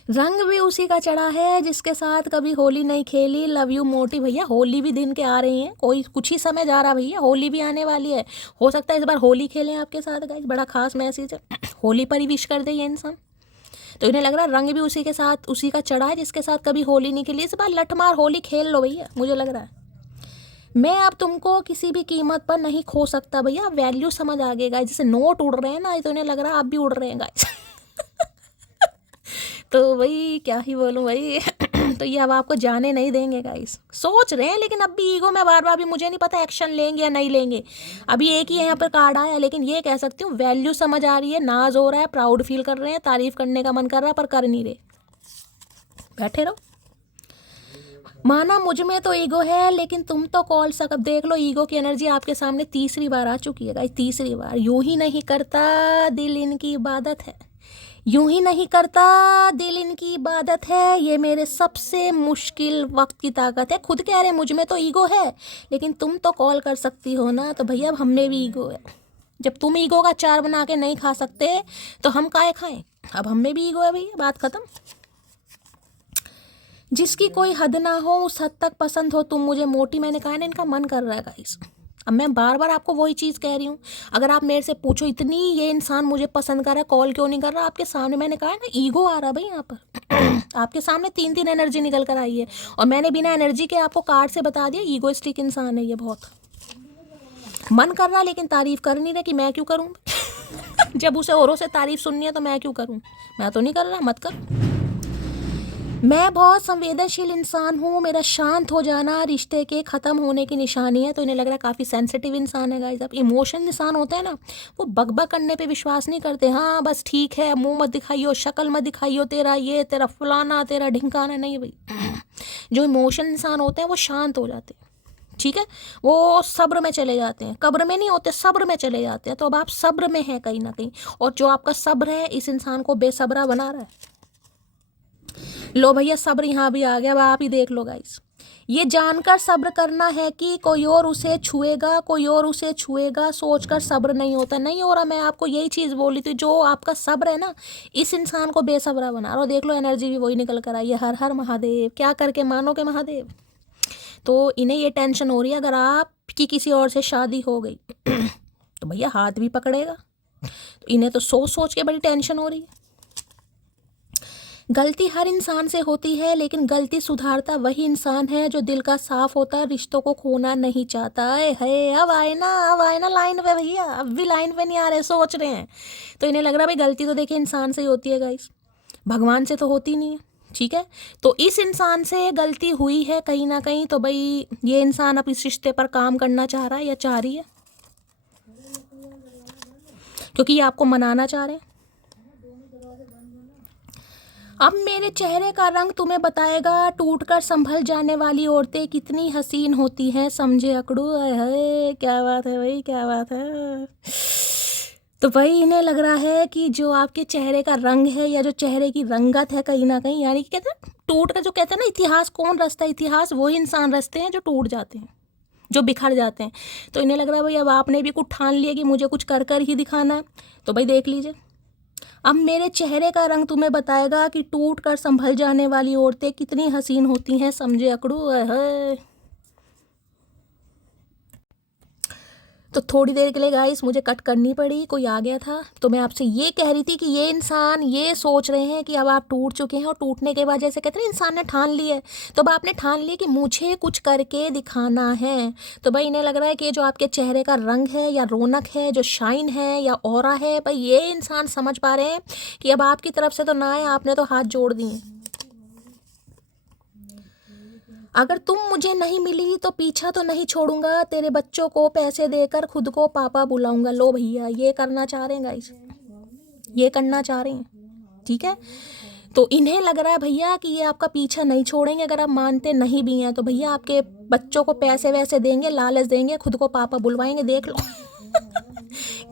रंग भी उसी का चढ़ा है जिसके साथ कभी होली नहीं खेली, लव यू मोटी। भैया होली भी दिन के आ रही हैं, कोई कुछ ही समय जा रहा भैया, होली भी आने वाली है। हो सकता है इस बार होली खेलें आपके साथ गाइस, बड़ा खास मैसेज है, होली पर ही विश कर दे ये इंसान। तो इन्हें लग रहा है रंग भी उसी के साथ उसी का चढ़ा है जिसके साथ कभी होली नहीं खेली, इस बार लठमार होली खेल लो भैया। मुझे लग रहा है मैं अब तुमको किसी भी कीमत पर नहीं खो सकता भैया, वैल्यू समझ आ गएगा। जैसे नोट उड़ रहे हैं ना, तो इन्हें लग रहा है आप भी उड़ रहे हैं गाइस। तो भाई क्या ही बोलूँ भाई। तो ये अब आपको जाने नहीं देंगे गाइस, सोच रहे हैं, लेकिन अब भी ईगो में बार बार भी मुझे नहीं पता एक्शन लेंगे या नहीं लेंगे। अभी एक ही यहाँ पर कार्ड आया, लेकिन ये कह सकती हूँ वैल्यू समझ आ रही है, नाज हो रहा है, प्राउड फील कर रहे हैं, तारीफ करने का मन कर रहा है पर कर नहीं रहे। बैठे रहो। माना मुझ में तो ईगो है, लेकिन तुम तो कॉल सकब। देख लो ईगो की एनर्जी आपके सामने तीसरी बार आ चुकी है गाइस, तीसरी बार। यूं ही नहीं करता दिल इनकी इबादत है, यूं ही नहीं करता दिल इनकी इबादत है, ये मेरे सबसे मुश्किल वक्त की ताकत है। खुद कह रहे मुझ में तो ईगो है, लेकिन तुम तो कॉल कर सकती हो ना, तो भैया अब हम में भी ईगो है। जब तुम ईगो का अचार बना के नहीं खा सकते तो हम काहे खाएं, अब हम में भी ईगो है भैया, बात खत्म। जिसकी कोई हद ना हो उस हद तक पसंद हो तुम मुझे मोटी। मैंने कहा ना इनका मन कर रहा है गाइस, अब मैं बार बार आपको वही चीज़ कह रही हूँ। अगर आप मेरे से पूछो इतनी ये इंसान मुझे पसंद कर रहा है, कॉल क्यों नहीं कर रहा, आपके सामने मैंने कहा है ना ईगो आ रहा भाई यहाँ पर। आपके सामने 3 एनर्जी निकल कर आई है, और मैंने बिना एनर्जी के आपको कार्ड से बता दिया ईगोइस्टिक इंसान है ये बहुत। मन कर रहा लेकिन तारीफ कर नहीं रहा, कि मैं क्यों करूँ। जब उसे औरों से तारीफ सुननी है तो मैं क्यों करूँ, मैं तो नहीं कर रहा, मत कर। मैं बहुत संवेदनशील इंसान हूँ, मेरा शांत हो जाना रिश्ते के ख़त्म होने की निशानी है। तो इन्हें लग रहा है काफ़ी सेंसिटिव इंसान है गाइस। अब इमोशन इंसान होते हैं ना, वो बकबक करने पे विश्वास नहीं करते। हाँ बस ठीक है, मुंह मत दिखाइयो, शक्ल मत दिखाइयो, तेरा ये तेरा फलाना तेरा ढिंकाना, नहीं भाई। जो इमोशन इंसान होते हैं वो शांत हो जाते हैं, ठीक है, वो सब्र में चले जाते हैं, कब्र में नहीं होते, सब्र में चले जाते हैं। तो अब आप सब्र में हैं कहीं ना कहीं, और जो आपका सब्र है इस इंसान को बेसब्रा बना रहा है। लो भैया सब्र यहाँ भी आ गया, अब आप ही देख लो गाइस। ये जानकर सब्र करना है कि कोई और उसे छुएगा, कोई और उसे छुएगा, सोचकर सब्र नहीं होता, नहीं हो रहा। मैं आपको यही चीज़ बोली थी, जो आपका सब्र है ना इस इंसान को बेसब्रा बना रहा हो। देख लो एनर्जी भी वही निकल कर आई है, हर हर महादेव। क्या करके मानोगे महादेव। तो इन्हें ये टेंशन हो रही है अगर आपकी किसी और से शादी हो गई तो भैया हाथ भी पकड़ेगा। तो इन्हें तो सोच सोच के बड़ी टेंशन हो रही है। गलती हर इंसान से होती है, लेकिन गलती सुधारता वही इंसान है जो दिल का साफ होता है, रिश्तों को खोना नहीं चाहता है। अब आए ना लाइन पे भैया, अब भी लाइन पे नहीं आ रहे, सोच रहे हैं। तो इन्हें लग रहा है भाई गलती तो देखिए इंसान से ही होती है गाइस, भगवान से तो होती नहीं है, ठीक है। तो इस इंसान से गलती हुई है कहीं ना कहीं, तो भाई ये इंसान अब इस रिश्ते पर काम करना चाह रहा है या चाह रही है, क्योंकि ये आपको मनाना चाह रहे हैं। अब मेरे चेहरे का रंग तुम्हें बताएगा, टूटकर संभल जाने वाली औरतें कितनी हसीन होती हैं, समझे अकड़ू। है क्या बात है भाई, क्या बात है। तो भाई इन्हें लग रहा है कि जो आपके चेहरे का रंग है या जो चेहरे की रंगत है कहीं ना कहीं, यानी कि कहते हैं टूट कर, जो कहते हैं ना इतिहास कौन रचता है, इतिहास वही इंसान रचते हैं जो टूट जाते हैं, जो बिखर जाते हैं। तो इन्हें लग रहा है भाई अब आपने भी कुछ ठान लिया कि मुझे कुछ कर कर ही दिखाना है। तो भाई देख लीजिए, अब मेरे चेहरे का रंग तुम्हें बताएगा कि टूट कर संभल जाने वाली औरतें कितनी हसीन होती हैं, समझे अकड़ू। है तो थोड़ी देर के लिए गाइस मुझे कट करनी पड़ी, कोई आ गया था। तो मैं आपसे ये कह रही थी कि ये इंसान ये सोच रहे हैं कि अब आप टूट चुके हैं, और टूटने के बाद जैसे कहते हैं इंसान ने ठान लिया है, तो अब आपने ठान लिया कि मुझे कुछ करके दिखाना है। तो भाई इन्हें लग रहा है कि जो आपके चेहरे का रंग है या रौनक है, जो शाइन है या ऑरा है, भाई ये इंसान समझ पा रहे हैं कि अब आपकी तरफ से तो ना है, आपने तो हाथ जोड़ दिए। अगर तुम मुझे नहीं मिली तो पीछा तो नहीं छोड़ूंगा, तेरे बच्चों को पैसे देकर खुद को पापा बुलाऊंगा। लो भैया, ये करना चाह रहे हैं गाइस, ये करना चाह रहे हैं, ठीक है। तो इन्हें लग रहा है भैया कि ये आपका पीछा नहीं छोड़ेंगे। अगर आप मानते नहीं भी हैं तो भैया आपके बच्चों को पैसे वैसे देंगे, लालच देंगे, खुद को पापा बुलवाएंगे। देख लो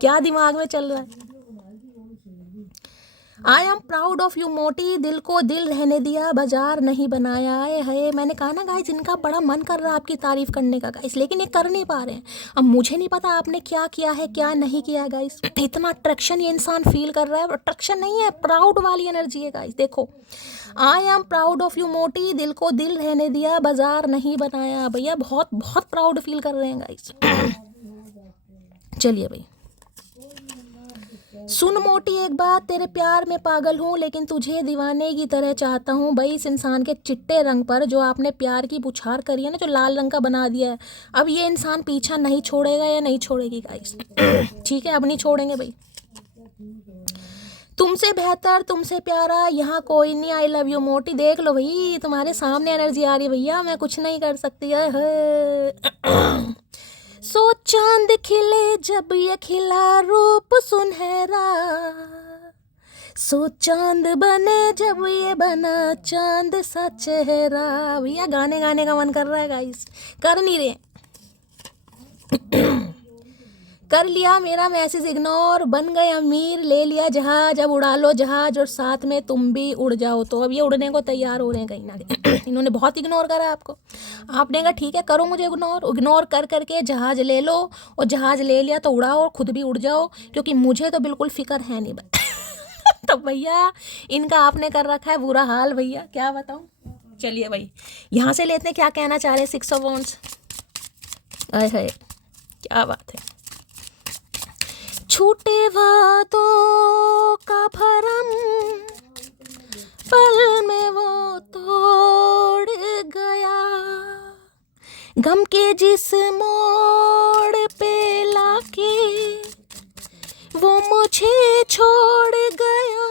क्या दिमाग में चल रहा है। I am proud of you मोटी, दिल को दिल रहने दिया, बाजार नहीं बनाया है। मैंने कहा ना गाइस, इनका बड़ा मन कर रहा है आपकी तारीफ करने का गाइस, लेकिन ये कर नहीं पा रहे हैं। अब मुझे नहीं पता आपने क्या किया है क्या नहीं किया है गाइस, इतना अट्रैक्शन ये इंसान फील कर रहा है। अट्रैक्शन नहीं है, प्राउड वाली एनर्जी है गाइस। देखो, I am proud of you मोटी, दिल को दिल रहने दिया, बाजार नहीं बनाया। भैया बहुत बहुत प्राउड फील कर रहे हैं गाइस। चलिए भाई, सुन मोटी एक बात, तेरे प्यार में पागल हूँ लेकिन तुझे दीवाने की तरह चाहता हूँ। भाई इस इंसान के चिट्टे रंग पर जो आपने प्यार की बुछार करी है ना, जो लाल रंग का बना दिया है, अब ये इंसान पीछा नहीं छोड़ेगा या नहीं छोड़ेगी गाइस। ठीक है, अब नहीं छोड़ेंगे भाई। तुमसे बेहतर तुमसे प्यारा यहाँ कोई नहीं, आई लव यू मोटी। देख लो भाई, तुम्हारे सामने एनर्जी आ रही है भैया, मैं कुछ नहीं कर सकती है। सो चांद खिले जब ये खिला रूप सुनहरा, सो चांद बने जब ये बना चांद सा चेहरा। भैया गाने गाने का मन कर रहा है गाइस, कर नहीं रहे। कर लिया मेरा मैसेज इग्नोर, बन गए अमीर, ले लिया जहाज, अब उड़ा लो जहाज और साथ में तुम भी उड़ जाओ। तो अब ये उड़ने को तैयार हो रहे हैं कहीं ना कहीं। इन्होंने बहुत इग्नोर करा आपको, आपने कहा ठीक है करो मुझे इग्नोर। इग्नोर कर करके जहाज ले लो, और जहाज ले लिया तो उड़ाओ और खुद भी उड़ जाओ, क्योंकि मुझे तो बिल्कुल फिक्र है नहीं। तो भैया इनका आपने कर रखा है बुरा हाल भैया, क्या बताऊँ। चलिए भाई, यहाँ से लेते हैं क्या कहना चाह रहे हैं सिक्स ऑफ वॉन्ड्स। आए हाय क्या बात है। छूटे वादों का भरम, पल में वो तोड़ गया, गम के जिस मोड़ पे लाके वो मुझे छोड़ गया,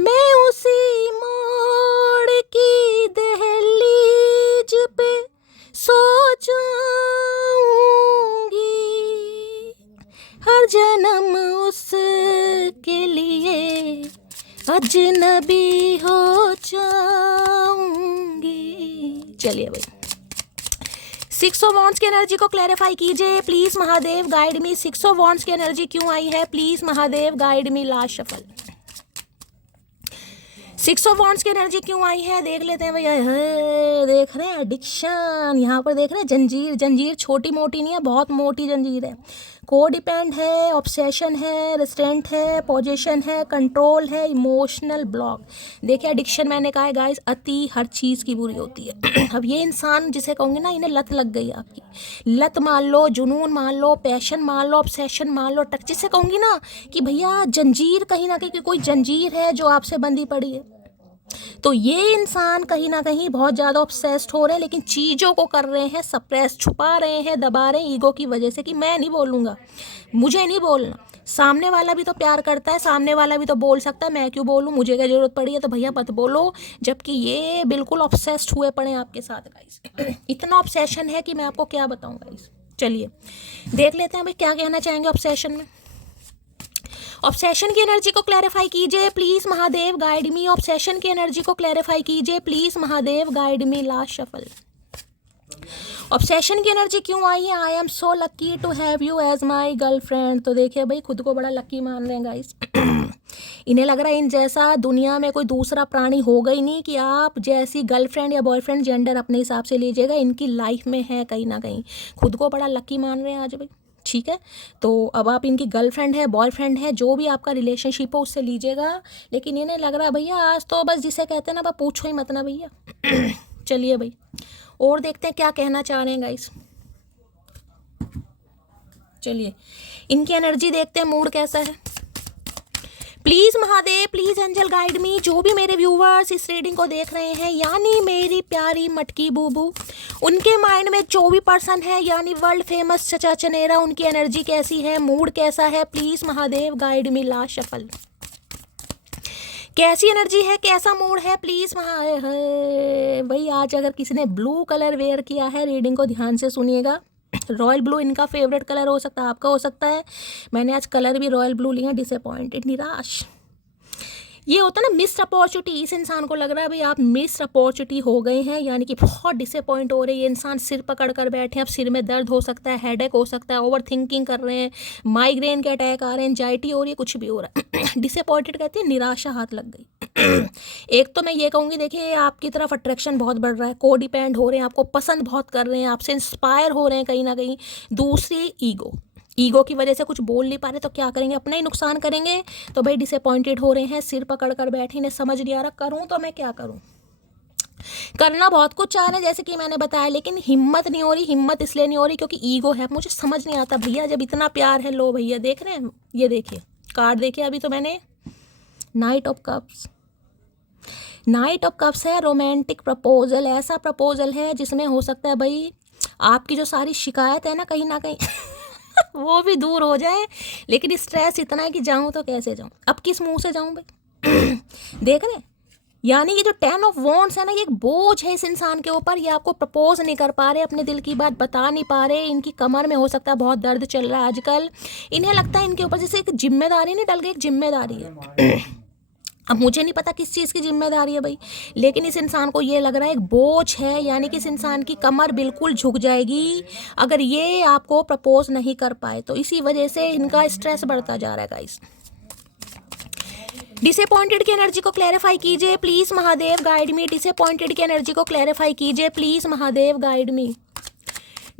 मैं उसी मोड़ की दहलीज पे सो जाऊंगी, हर जन्म उसके लिए अजनबी हो जाऊंगी। चलिए भाई, सिक्स ऑफ वॉन्ड्स की एनर्जी को क्लैरिफाई कीजिए please Mahadev, guide me. Six of wands की एनर्जी क्यों आई है please Mahadev, guide me. Last shuffle, six of wands की एनर्जी क्यों आई है देख लेते हैं भैया। देख रहे हैं एडिक्शन, यहाँ पर देख रहे हैं जंजीर। जंजीर छोटी मोटी नहीं है, बहुत मोटी जंजीर है। को डिपेंड है, ऑब्सेशन है, रिस्ट्रेंट है, पोजीशन है, कंट्रोल है, इमोशनल ब्लॉक। देखिए एडिक्शन मैंने कहा है गाइस, अति हर चीज़ की बुरी होती है। अब ये इंसान जिसे कहूँगी ना, इन्हें लत लग गई आपकी, लत मान लो, जुनून मान लो, पैशन मान लो, ऑब्सेशन मान लो, टच जिसे कहूँगी ना कि भैया जंजीर, कहीं ना कहीं कोई जंजीर है जो आपसे बंधी पड़ी है। तो ये इंसान कहीं ना कहीं बहुत ज़्यादा ऑब्सेस्ड हो रहे हैं, लेकिन चीज़ों को कर रहे हैं सप्रेस, छुपा रहे हैं, दबा रहे हैं ईगो की वजह से कि मैं नहीं बोलूँगा, मुझे नहीं बोलना। सामने वाला भी तो प्यार करता है, सामने वाला भी तो बोल सकता है, मैं क्यों बोलूँ, मुझे क्या ज़रूरत पड़ी है तो भैया मत बोलो। जबकि ये बिल्कुल ऑब्सेस्ड हुए पड़े हैं आपके साथ गाइस। इतना ऑब्सेशन है कि मैं आपको क्या बताऊँ गाइस। चलिए देख लेते हैं भाई क्या कहना चाहेंगे ऑब्सेशन में। ऑब्सेशन की एनर्जी को क्लैरिफाई कीजिए please Mahadev, guide me. Obsession की एनर्जी को क्लैरिफाई कीजिए please Mahadev, guide me. Last shuffle, obsession की एनर्जी क्यों आई है। I am so lucky to have you as my girlfriend. तो देखिए भाई, खुद को बड़ा लकी मान रहे हैं गाइस। इन्हें लग रहा है इन जैसा दुनिया में कोई दूसरा प्राणी होगा ही नहीं कि आप जैसी गर्लफ्रेंड या बॉयफ्रेंड, जेंडर अपने हिसाब से लीजिएगा, इनकी लाइफ में है कहीं ना कहीं। खुद को बड़ा लकी मान रहे हैं आज भाई, ठीक है। तो अब आप इनकी गर्लफ्रेंड है, बॉयफ्रेंड है, जो भी आपका रिलेशनशिप हो उससे लीजिएगा, लेकिन इन्हें लग रहा है भैया आज तो बस जिसे कहते हैं ना, बस पूछो ही मत ना भैया। चलिए भाई और देखते हैं क्या कहना चाह रहे हैं गाइस। चलिए इनकी एनर्जी देखते हैं, मूड कैसा है। Please Mahadev, please angel guide me. जो भी मेरे व्यूवर्स इस रीडिंग को देख रहे हैं, यानी मेरी प्यारी मटकी बूबू, उनके माइंड में जो भी पर्सन है, यानी वर्ल्ड फेमस चचा चनेरा, उनकी एनर्जी कैसी है, मूड कैसा है, please Mahadev guide me. Last shuffle, कैसी एनर्जी है, कैसा मूड है, प्लीज वहाँ है भाई। आज अगर किसी ने ब्लू कलर वेयर किया है, रीडिंग को ध्यान से सुनिएगा। रॉयल ब्लू इनका फेवरेट कलर हो सकता है, आपका हो सकता है। मैंने आज कलर भी रॉयल ब्लू लिया। डिसअपॉइंटेड, निराश। ये होता है ना मिस्ड अपॉर्चुनिटी। इस इंसान को लग रहा है भाई आप मिस्ड अपॉर्चुनिटी हो गए हैं, यानी कि बहुत डिसअपॉइंट हो रहे हैं। ये इंसान सिर पकड़ कर बैठे हैं, अब सिर में दर्द हो सकता है, हेडेक हो सकता है, ओवर थिंकिंग कर रहे हैं, माइग्रेन के अटैक आ रहे हैं, एंजाइटी हो रही है, कुछ भी हो रहा है। डिसअपॉइंटेड कहते हैं निराशा हाथ लग गई। एक तो मैं ये कहूँगी, देखिए आपकी तरफ अट्रैक्शन बहुत बढ़ रहा है, को डिपेंड हो रहे हैं, आपको पसंद बहुत कर रहे हैं, आपसे इंस्पायर हो रहे हैं कहीं ना कहीं। दूसरी ईगो की वजह से कुछ बोल नहीं पा रहे, तो क्या करेंगे, अपना ही नुकसान करेंगे। तो भाई डिसअपॉइंटेड हो रहे हैं, सिर पकड़ कर बैठे, इन्हें समझ नहीं आ रहा करूँ तो मैं क्या करूँ। करना बहुत कुछ चाह रहे हैं जैसे कि मैंने बताया, लेकिन हिम्मत नहीं हो रही। हिम्मत इसलिए नहीं हो रही क्योंकि ईगो है। मुझे समझ नहीं आता भैया, जब इतना प्यार है। लो भैया देख रहे हैं, ये देखिए कार्ड देखिए, अभी तो मैंने नाइट ऑफ कप्स है। रोमांटिक प्रपोजल, ऐसा प्रपोजल है जिसमें हो सकता है भाई आपकी जो सारी शिकायत है ना कहीं ना कहीं वो भी दूर हो जाए। लेकिन स्ट्रेस इतना है कि जाऊं तो कैसे जाऊं, अब किस मुंह से जाऊं भाई। देख रहे हैं, यानी ये जो 10 ऑफ वॉन्ड्स है ना, ये एक बोझ है इस इंसान के ऊपर। ये आपको प्रपोज नहीं कर पा रहे, अपने दिल की बात बता नहीं पा रहे। इनकी कमर में हो सकता है बहुत दर्द चल रहा है आजकल। इन्हें लगता है इनके ऊपर जैसे एक जिम्मेदारी नहीं डल गई, एक जिम्मेदारी है। अब मुझे नहीं पता किस चीज़ की जिम्मेदारी है भाई, लेकिन इस इंसान को ये लग रहा है एक बोझ है, यानी कि इस इंसान की कमर बिल्कुल झुक जाएगी अगर ये आपको प्रपोज नहीं कर पाए। तो इसी वजह से इनका स्ट्रेस बढ़ता जा रहा है गाइस। डिसअपॉइंटेड की एनर्जी को क्लैरिफाई कीजिए please, Mahadev guide me. Disappointed की एनर्जी को क्लैरिफाई कीजिए please, Mahadev guide me.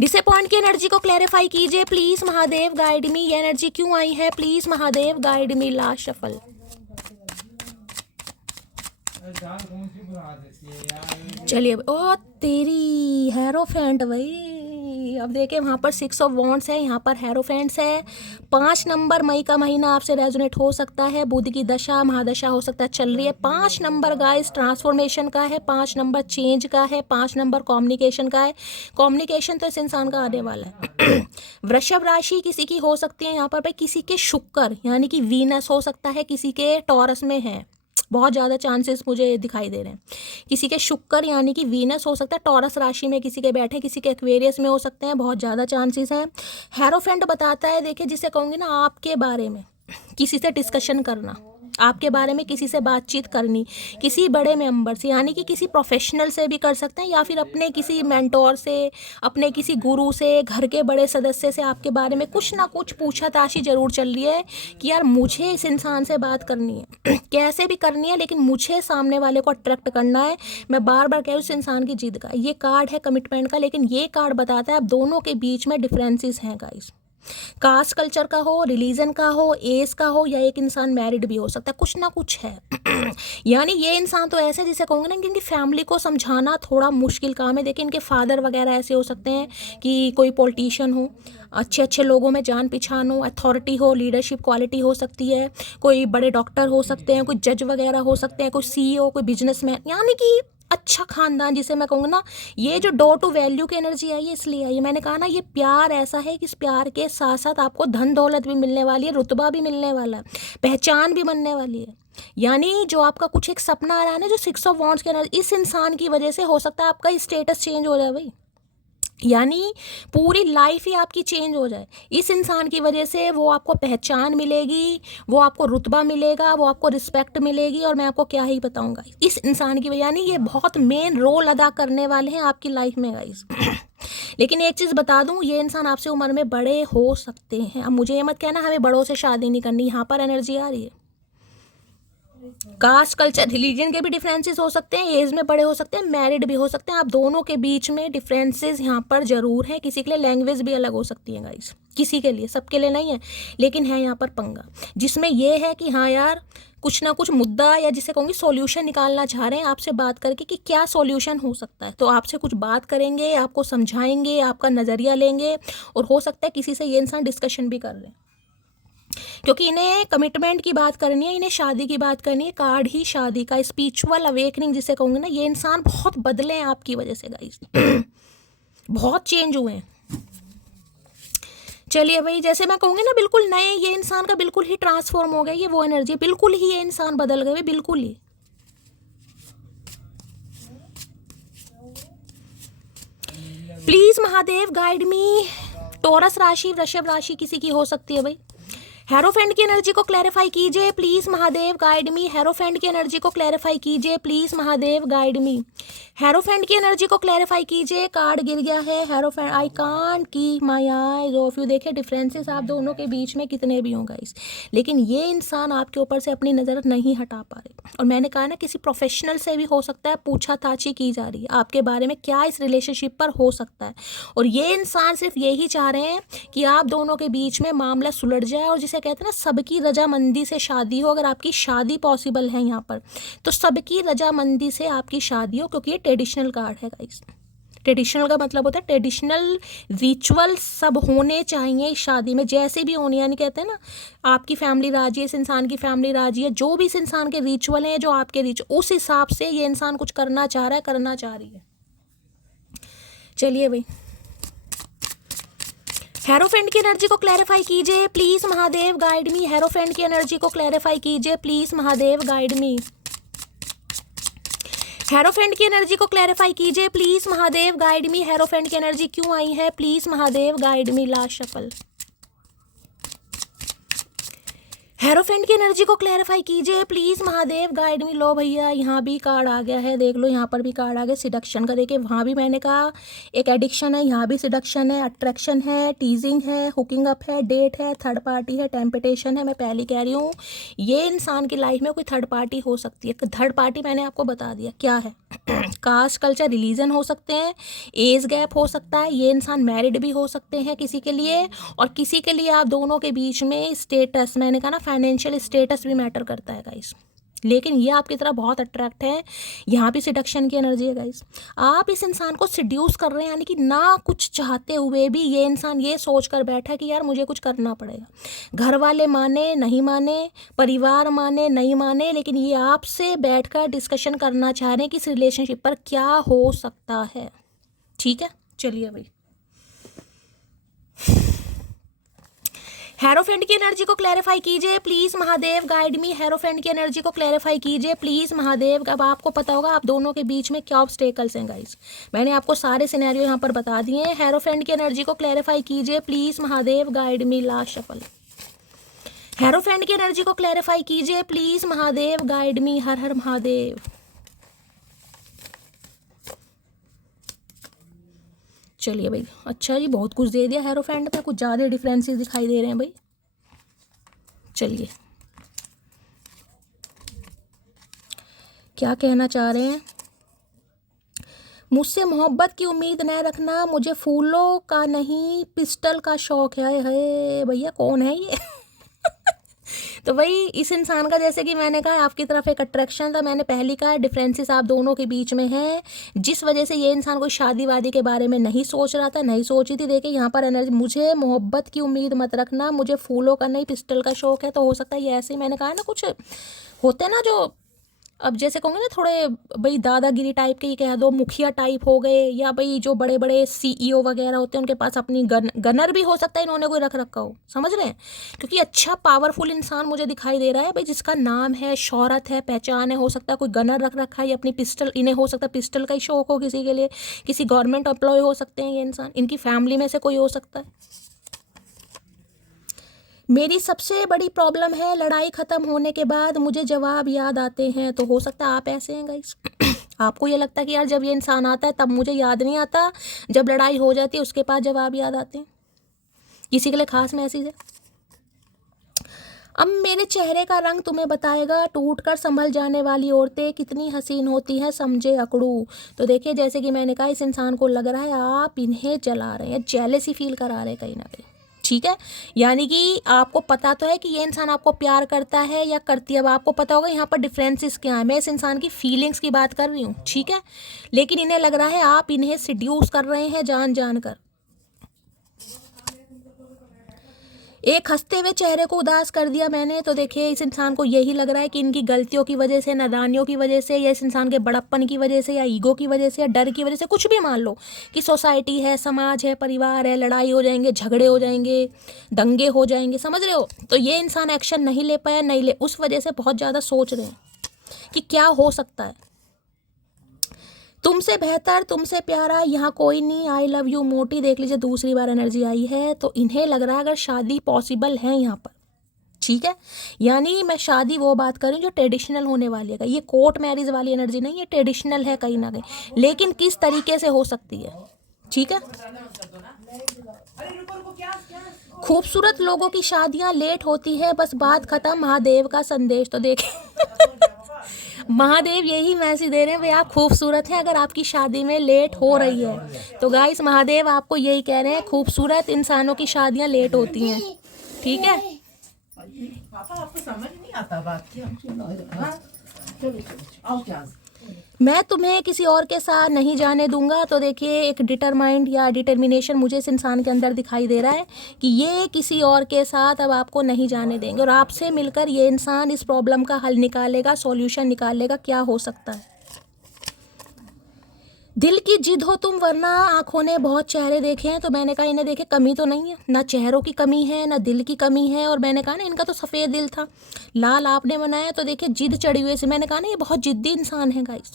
Disappoint की एनर्जी को क्लैरिफाई कीजिए प्लीज, महादेव गाइड मी। ये एनर्जी क्यों आई है, please Mahadev guide me. Last shuffle. चलिए, ओ तेरी हेरोफेंट भाई। अब देखिए वहाँ पर 6 ऑफ वॉन्ड्स है, यहाँ पर हेरोफेंट्स है। 5 नंबर मई का महीना आपसे रेजोनेट हो सकता है। बुध की दशा महादशा हो सकता है चल रही है। 5 नंबर गाइस ट्रांसफॉर्मेशन का है, 5 नंबर चेंज का है, 5 नंबर कम्युनिकेशन का है। कम्युनिकेशन तो इस इंसान का आने वाला है। वृषभ राशि किसी की हो सकती है यहाँ पर भाई, किसी के शुक्र यानी कि वीनस हो सकता है, किसी के टॉरस में है, बहुत ज़्यादा चांसेस मुझे दिखाई दे रहे हैं। किसी के शुक्र यानी कि वीनस हो सकता है टॉरस राशि में, किसी के बैठे, किसी के एक्वेरियस में हो सकते हैं, बहुत ज़्यादा चांसेस हैं। हेरोफेंट बताता है, देखिए जिसे कहूँगी ना आपके बारे में किसी से डिस्कशन करना, आपके बारे में किसी से बातचीत करनी, किसी बड़े मेंबर से यानी कि किसी प्रोफेशनल से भी कर सकते हैं, या फिर अपने किसी मेंटोर से, अपने किसी गुरु से, घर के बड़े सदस्य से आपके बारे में कुछ ना कुछ पूछताछ जरूर चल रही है कि यार मुझे इस इंसान से बात करनी है। कैसे भी करनी है, लेकिन मुझे सामने वाले को अट्रैक्ट करना है। मैं बार बार कह रही हूँ, उस इंसान की जिद का ये कार्ड है कमिटमेंट का, लेकिन ये कार्ड बताता है अब दोनों के बीच में डिफरेंसेस हैं गाइस। कास्ट कल्चर का हो, रिलीजन का हो, एज का हो, या एक इंसान मैरिड भी हो सकता है, कुछ ना कुछ है। यानी ये इंसान तो ऐसे जिसे कहूँगे ना कि इनकी फैमिली को समझाना थोड़ा मुश्किल काम है। देखिए इनके फादर वगैरह ऐसे हो सकते हैं कि कोई पॉलिटिशियन हो, अच्छे अच्छे लोगों में जान पहचान हो, अथॉरिटी हो, लीडरशिप क्वालिटी हो सकती है, कोई बड़े डॉक्टर हो सकते हैं, कोई जज वगैरह हो सकते हैं, कोई CEO, कोई बिजनेसमैन, यानी कि अच्छा खानदान जिसे मैं कहूँगा ना। ये जो डो टू वैल्यू की एनर्जी आई है इसलिए आई है। मैंने कहा ना ये प्यार ऐसा है कि इस प्यार के साथ साथ आपको धन दौलत भी मिलने वाली है, रुतबा भी मिलने वाला है, पहचान भी बनने वाली है। यानी जो आपका कुछ एक सपना आ रहा है ना, जो 6 ऑफ वॉन्ड्स के एनर्जी, इस इंसान की वजह से हो सकता है आपका स्टेटस चेंज हो जाए भाई, यानी पूरी लाइफ ही आपकी चेंज हो जाए। इस इंसान की वजह से वो आपको पहचान मिलेगी, वो आपको रुतबा मिलेगा, वो आपको रिस्पेक्ट मिलेगी, और मैं आपको क्या ही बताऊंगा इस इंसान की वजह, यानी ये बहुत मेन रोल अदा करने वाले हैं आपकी लाइफ में गाइस। लेकिन एक चीज़ बता दूं, ये इंसान आपसे उम्र में बड़े हो सकते हैं। अब मुझे ये मत कहना हमें बड़ों से शादी नहीं करनी, यहाँ पर एनर्जी आ रही है। कास्ट कल्चर रिलीजन के भी डिफरेंसेस हो सकते हैं, एज में बड़े हो सकते हैं, मैरिड भी हो सकते हैं। आप दोनों के बीच में डिफरेंसेस यहाँ पर जरूर है। किसी के लिए लैंग्वेज भी अलग हो सकती है गाइस, किसी के लिए, सबके लिए नहीं है, लेकिन है यहाँ पर पंगा, जिसमें ये है कि हाँ यार कुछ ना कुछ मुद्दा या जिसे कहूँगी सॉल्यूशन निकालना चाह रहे हैं आपसे बात करके कि क्या सॉल्यूशन हो सकता है। तो आपसे कुछ बात करेंगे, आपको समझाएंगे, आपका नज़रिया लेंगे, और हो सकता है किसी से ये इंसान डिस्कशन भी कर रहे हैं, क्योंकि इन्हें कमिटमेंट की बात करनी है, इन्हें शादी की बात करनी है। कार्ड ही शादी का, स्पिरिचुअल अवेकनिंग जिसे कहूँगे ना, ये इंसान बहुत बदले हैं आपकी वजह से गाइस। बहुत चेंज हुए हैं। चलिए भाई, जैसे मैं कहूँगी ना बिल्कुल नए, ये इंसान का बिल्कुल ही ट्रांसफॉर्म हो गया, ये वो एनर्जी बिल्कुल ही, ये इंसान बदल गए बिल्कुल ही। Please Mahadev guide me. Taurus राशि, वृषभ राशि किसी की हो सकती है भाई। हेरोफेंट की एनर्जी को क्लैरिफाई कीजिए please Mahadev guide me. Hierophant की एनर्जी को क्लैरिफाई कीजिए please Mahadev guide me. Hierophant की एनर्जी को क्लैरिफाई कीजिए। कार्ड गिर गया है hierophant. I can't keep my eyes of you. देखिए डिफरेंसेस आप दोनों के बीच में कितने भी हों गाइस, लेकिन ये इंसान आपके ऊपर से अपनी नज़र नहीं हटा पा रहे। और मैंने कहा ना किसी प्रोफेशनल से भी हो सकता है, पूछाताछी की जा रही है आपके बारे में, क्या इस रिलेशनशिप पर हो सकता है। और ये इंसान सिर्फ यही चाह रहे हैं कि आप दोनों के बीच में मामला सुलझ जाए, और जिसे कहते हैं ना सबकी रजामंदी से शादी हो। अगर आपकी शादी पॉसिबल है यहाँ पर, तो सबकी रजामंदी से आपकी शादी हो, क्योंकि ये ट्रेडिशनल कार्ड है गाइस। ट्रेडिशनल का मतलब होता है ट्रेडिशनल रिचुअल सब होने चाहिए इस शादी में, जैसे भी होने, यानी कहते हैं ना आपकी फैमिली राजी है, इस इंसान की फैमिली राजी है, जो भी इस इंसान के रिचुअल हैं, जो आपके रिचुअल, उस हिसाब से ये इंसान कुछ करना चाह रहा है, करना चाह रही है। चलिए भाई, हेरोफेंट की एनर्जी को क्लैरिफाई कीजिए please Mahadev guide me. Hierophant की एनर्जी को क्लैरिफाई कीजिए please Mahadev guide me. Hierophant की एनर्जी को क्लैरिफाई कीजिए please Mahadev guide me. Hierophant की एनर्जी क्यों आई है, please Mahadev guide me. Last shuffle. Hierophant की एनर्जी को क्लैरिफाई कीजिए प्लीज महादेव गाइड मी। लो भैया, यहाँ भी कार्ड आ गया है, देख लो यहाँ पर भी कार्ड आ गया सिडक्शन का। देखिए वहाँ भी मैंने कहा एक एडिक्शन है, यहाँ भी सिडक्शन है, अट्रैक्शन है, टीजिंग है, हुकिंग अप है, डेट है, थर्ड पार्टी है, टेम्पटेशन है। मैं पहले कह रही हूँ ये इंसान की लाइफ में कोई थर्ड पार्टी हो सकती है। थर्ड पार्टी मैंने आपको बता दिया क्या है। कास्ट, कल्चर, रिलीजन हो सकते हैं, एज गैप हो सकता है, ये इंसान मैरिड भी हो सकते हैं किसी के लिए, और किसी के लिए आप दोनों के बीच में स्टेटस, मैंने कहा ना फाइनेंशियल स्टेटस भी मैटर करता है गाइस। लेकिन ये आपकी तरह बहुत अट्रैक्ट है। यहाँ भी सिडक्शन की एनर्जी है गाइस। आप इस इंसान को सिड्यूस कर रहे हैं, यानी कि ना कुछ चाहते हुए भी ये इंसान ये सोच कर बैठा है कि यार मुझे कुछ करना पड़ेगा। घर वाले माने नहीं माने, परिवार माने नहीं माने, लेकिन ये आपसे बैठकर डिस्कशन करना चाह रहे हैं कि इस रिलेशनशिप पर क्या हो सकता है। ठीक है, चलिए भाई, हेरोफेंट की एनर्जी को क्लैरिफाई कीजिए please Mahadev guide me. Hierophant की एनर्जी को क्लैरिफाई कीजिए प्लीज महादेव। अब आपको पता होगा आप दोनों के बीच में क्या ऑब्स्टेकल्स हैं गाइस, मैंने आपको सारे सिनेरियो यहाँ पर बता दिए हैं। हेरोफेंट की एनर्जी को क्लैरिफाई कीजिए please Mahadev guide me. Last shuffle. Hierophant की एनर्जी को क्लैरिफाई कीजिए प्लीज महादेव गाइड मी। हर हर महादेव। चलिए भाई, अच्छा जी, बहुत कुछ दे दिया हेरोफेंट में, कुछ ज़्यादा डिफरेंसेस दिखाई दे रहे हैं भाई। चलिए, क्या कहना चाह रहे हैं, मुझसे मोहब्बत की उम्मीद न रखना, मुझे फूलों का नहीं पिस्टल का शौक है भैया कौन है ये। तो भाई इस इंसान का, जैसे कि मैंने कहा आपकी तरफ एक अट्रैक्शन था, मैंने पहले कहा डिफरेंसेस आप दोनों के बीच में है, जिस वजह से ये इंसान कोई शादी वादी के बारे में नहीं सोच रहा था, नहीं सोची थी। देखिए यहाँ पर एनर्जी, मुझे मोहब्बत की उम्मीद मत रखना, मुझे फूलों का नहीं पिस्टल का शौक है। तो हो सकता है ये ऐसे ही, मैंने कहा है ना कुछ होते हैं ना जो, अब जैसे कहूँगे ना थोड़े भाई दादागिरी टाइप के ही कह दो, मुखिया टाइप हो गए, या भाई जो बड़े बड़े सीईओ वगैरह होते हैं उनके पास अपनी गनर भी हो सकता है इन्होंने कोई रख रखा हो, समझ रहे हैं। क्योंकि अच्छा पावरफुल इंसान मुझे दिखाई दे रहा है भाई, जिसका नाम है, शोहरत है, पहचान है। हो सकता है कोई गनर रख रखा है, या अपनी पिस्टल, इन्हें हो सकता है पिस्टल का ही शौक हो किसी के लिए, किसी गवर्नमेंट एम्प्लॉय हो सकते हैं ये इंसान, इनकी फैमिली में से कोई हो सकता है। मेरी सबसे बड़ी प्रॉब्लम है लड़ाई ख़त्म होने के बाद मुझे जवाब याद आते हैं। तो हो सकता है आप ऐसे हैं गाइस। आपको ये लगता है कि यार जब ये इंसान आता है तब मुझे याद नहीं आता, जब लड़ाई हो जाती है उसके बाद जवाब याद आते हैं। किसी के लिए खास मैसेज है। अब मेरे चेहरे का रंग तुम्हें बताएगा, टूट कर संभल जाने वाली औरतें कितनी हसीन होती हैं, समझे अकड़ू। तो देखिए जैसे कि मैंने कहा इस इंसान को लग रहा है आप इन्हें जला रहे हैं, जेलेसी फील करा रहे हैं कहीं ना कहीं। ठीक है, यानी कि आपको पता तो है कि ये इंसान आपको प्यार करता है या करती है। अब आपको पता होगा यहाँ पर डिफरेंसेस क्या है, मैं इस इंसान की फीलिंग्स की बात कर रही हूँ, ठीक है। लेकिन इन्हें लग रहा है आप इन्हें सिड्यूस कर रहे हैं जान जान कर। एक हंसते हुए चेहरे को उदास कर दिया मैंने, तो देखिए इस इंसान को यही लग रहा है कि इनकी गलतियों की वजह से, नादानियों की वजह से, या इस इंसान के बड़प्पन की वजह से, या ईगो की वजह से, या डर की वजह से, कुछ भी मान लो कि सोसाइटी है, समाज है, परिवार है, लड़ाई हो जाएंगे, झगड़े हो जाएंगे, दंगे हो जाएंगे, समझ रहे हो। तो ये इंसान एक्शन नहीं ले पाया, नहीं ले, उस वजह से बहुत ज़्यादा सोच रहे हैं कि क्या हो सकता है। तुमसे बेहतर, तुमसे प्यारा यहाँ कोई नहीं, आई लव यू मोटी। देख लीजिए दूसरी बार एनर्जी आई है, तो इन्हें लग रहा है अगर शादी पॉसिबल है यहाँ पर, ठीक है। यानी मैं शादी वो बात कर रही हूँ जो ट्रेडिशनल होने वाली है, ये कोर्ट मैरिज वाली एनर्जी नहीं है, ट्रेडिशनल है कहीं ना कहीं, लेकिन किस तरीके से हो सकती है, ठीक है। खूबसूरत लोगों की शादियां लेट होती है, बस बात खत्म, महादेव का संदेश। तो देखें महादेव यही मैसेज दे रहे हैं, भाई आप खूबसूरत हैं, अगर आपकी शादी में लेट हो रही है तो गाइस महादेव आपको यही कह रहे हैं, खूबसूरत इंसानों की शादियां लेट होती हैं, ठीक है। पापा आपको समझ नहीं आता बात की, हाँ? चलो आओ क्या, मैं तुम्हें किसी और के साथ नहीं जाने दूंगा। तो देखिए एक डिटरमाइंड या डिटर्मिनेशन मुझे इस इंसान के अंदर दिखाई दे रहा है कि ये किसी और के साथ अब आपको नहीं जाने देंगे, और आपसे मिलकर ये इंसान इस प्रॉब्लम का हल निकालेगा, सॉल्यूशन निकालेगा। क्या हो सकता है, दिल की जिद हो तुम, वरना आंखों ने बहुत चेहरे देखे हैं। तो मैंने कहा इन्हें देखे कमी तो नहीं है, ना चेहरों की कमी है, ना दिल की कमी है, और मैंने कहा ना इनका तो सफ़ेद दिल था, लाल आपने बनाया। तो देखिए जिद चढ़ी हुई से, मैंने कहा ना ये बहुत जिद्दी इंसान है गाइस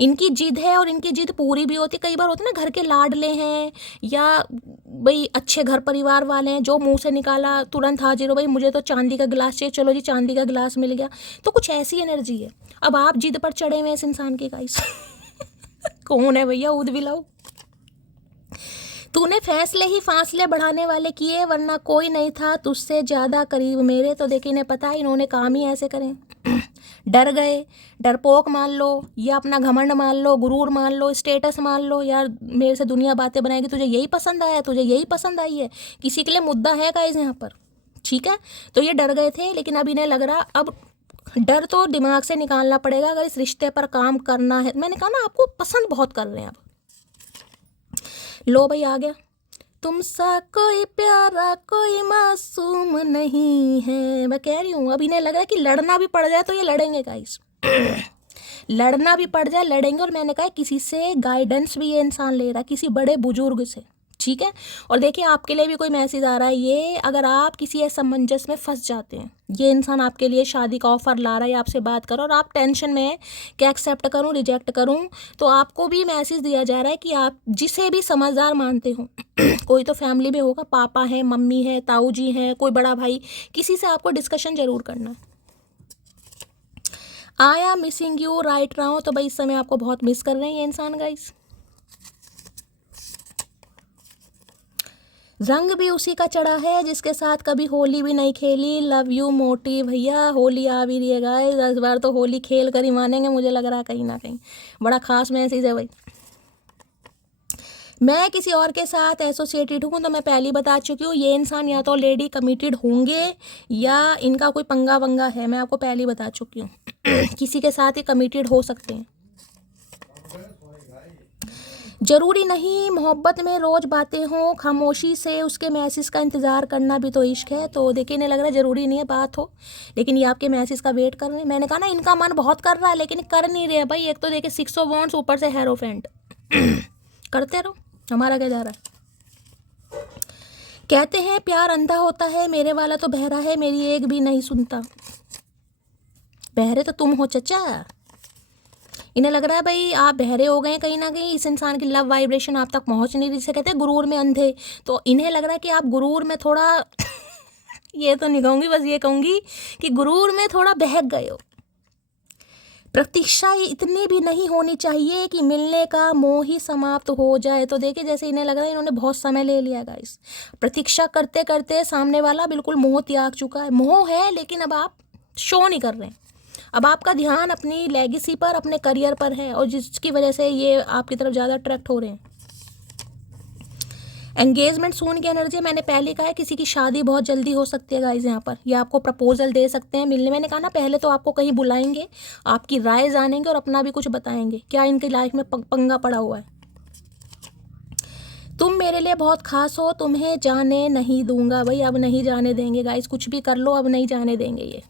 इनकी जिद है, और इनकी जिद पूरी भी होती। कई बार होती है ना घर के लाडले हैं, या भाई अच्छे घर परिवार वाले हैं, जो मुँह से निकाला तुरंत हाजिर हो, भाई मुझे तो चांदी का गिलास चाहिए, चलो जी चांदी का गिलास मिल गया। तो कुछ ऐसी एनर्जी है। अब आप जिद पर चढ़े हुए इस इंसान के गाइस कौन है भैया, ऊद बिलाओ। तूने फैसले ही फासले बढ़ाने वाले किए, वरना कोई नहीं था तुझसे ज़्यादा करीब मेरे। तो देखिए इन्हें पता है इन्होंने काम ही ऐसे करें डर गए, डरपोक मान लो, या अपना घमंड मान लो, गुरूर मान लो, स्टेटस मान लो, यार मेरे से दुनिया बातें बनाएगी, तुझे यही पसंद आया, तुझे यही पसंद आई है, किसी के लिए मुद्दा है गाइस यहाँ पर, ठीक है। तो ये डर गए थे, लेकिन अब इन्हें लग रहा अब डर तो दिमाग से निकालना पड़ेगा अगर इस रिश्ते पर काम करना है। मैंने कहा ना आपको पसंद बहुत कर रहे हैं अब। लो भाई आ गया, तुमसा कोई प्यारा कोई मासूम नहीं है। मैं कह रही हूँ अब इन्हें लग रहा है कि लड़ना भी पड़ जाए तो ये लड़ेंगे गाइस लड़ना भी पड़ जाए लड़ेंगे। और मैंने कहा किसी से गाइडेंस भी ये इंसान ले रहा है, किसी बड़े बुजुर्ग से, ठीक है। और देखिए आपके लिए भी कोई मैसेज आ रहा है, ये अगर आप किसी असमंजस में फंस जाते हैं, ये इंसान आपके लिए शादी का ऑफर ला रहा है, आपसे बात करो और आप टेंशन में हैं कि एक्सेप्ट करूं रिजेक्ट करूं, तो आपको भी मैसेज दिया जा रहा है कि आप जिसे भी समझदार मानते हो कोई तो फैमिली में होगा, पापा है, मम्मी है, ताऊ जी हैं, कोई बड़ा भाई, किसी से आपको डिस्कशन जरूर करना है। आया मिसिंग यू राइट रहा हूँ, तो भाई इस समय आपको बहुत मिस कर रहे हैं ये इंसान गाइस। रंग भी उसी का चढ़ा है जिसके साथ कभी होली भी नहीं खेली। लव यू मोटी भैया, होली आ भी रही है गाइस, 10 बार तो होली खेल कर ही मानेंगे मुझे लग रहा है, कहीं ना कहीं बड़ा खास मैसेज है भाई। मैं किसी और के साथ एसोसिएटेड हूँ, तो मैं पहले बता चुकी हूँ ये इंसान या तो ऑलरेडी कमिटेड होंगे या इनका कोई पंगा वंगा है, मैं आपको पहले बता चुकी हूँ किसी के साथ ही कमिटेड हो सकते हैं। जरूरी नहीं मोहब्बत में रोज बातें हों, खामोशी से उसके मैसेज का इंतज़ार करना भी तो इश्क है। तो देखिए इन्हें लग रहा है ज़रूरी नहीं है बात हो, लेकिन ये आपके मैसेज का वेट कर रहे हैं। मैंने कहा ना इनका मन बहुत कर रहा है लेकिन कर नहीं रहे भाई। एक तो देखिए 6 ऑफ वॉन्ड्स, ऊपर से हेरोफेंट करते रहो, हमारा क्या जा रहा है। कहते हैं प्यार अंधा होता है, मेरे वाला तो बहरा है, मेरी एक भी नहीं सुनता। बहरे तो तुम हो चचा। इन्हें लग रहा है भाई आप बहरे हो गए कहीं ना कहीं, इस इंसान की लव वाइब्रेशन आप तक पहुंच नहीं रही, जिसे कहते हैं गुरूर में अंधे। तो इन्हें लग रहा है कि आप गुरूर में थोड़ा ये तो नहीं कहूँगी, बस ये कहूँगी कि गुरूर में थोड़ा बहक गए हो। प्रतीक्षा इतनी भी नहीं होनी चाहिए कि मिलने का मोह ही समाप्त हो जाए। तो देखिए जैसे इन्हें लग रहा है इन्होंने बहुत समय ले लिया गाइस, प्रतीक्षा करते करते सामने वाला बिल्कुल मोह त्याग चुका है। मोह है लेकिन अब आप शो नहीं कर रहे हैं, अब आपका ध्यान अपनी लेगेसी पर, अपने करियर पर है, और जिसकी वजह से ये आपकी तरफ ज़्यादा अट्रैक्ट हो रहे हैं। एंगेजमेंट सून की एनर्जी, मैंने पहले कहा है किसी की शादी बहुत जल्दी हो सकती है गाइस यहाँ पर, ये आपको प्रपोजल दे सकते हैं मिलने। मैंने कहा ना पहले तो आपको कहीं बुलाएंगे, आपकी राय जानेंगे और अपना भी कुछ बताएंगे क्या इनकी लाइफ में पंगा पड़ा हुआ है। तुम मेरे लिए बहुत खास हो, तुम्हें जाने नहीं दूंगा। भाई अब नहीं जाने देंगे गाइस, कुछ भी कर लो अब नहीं जाने देंगे ये।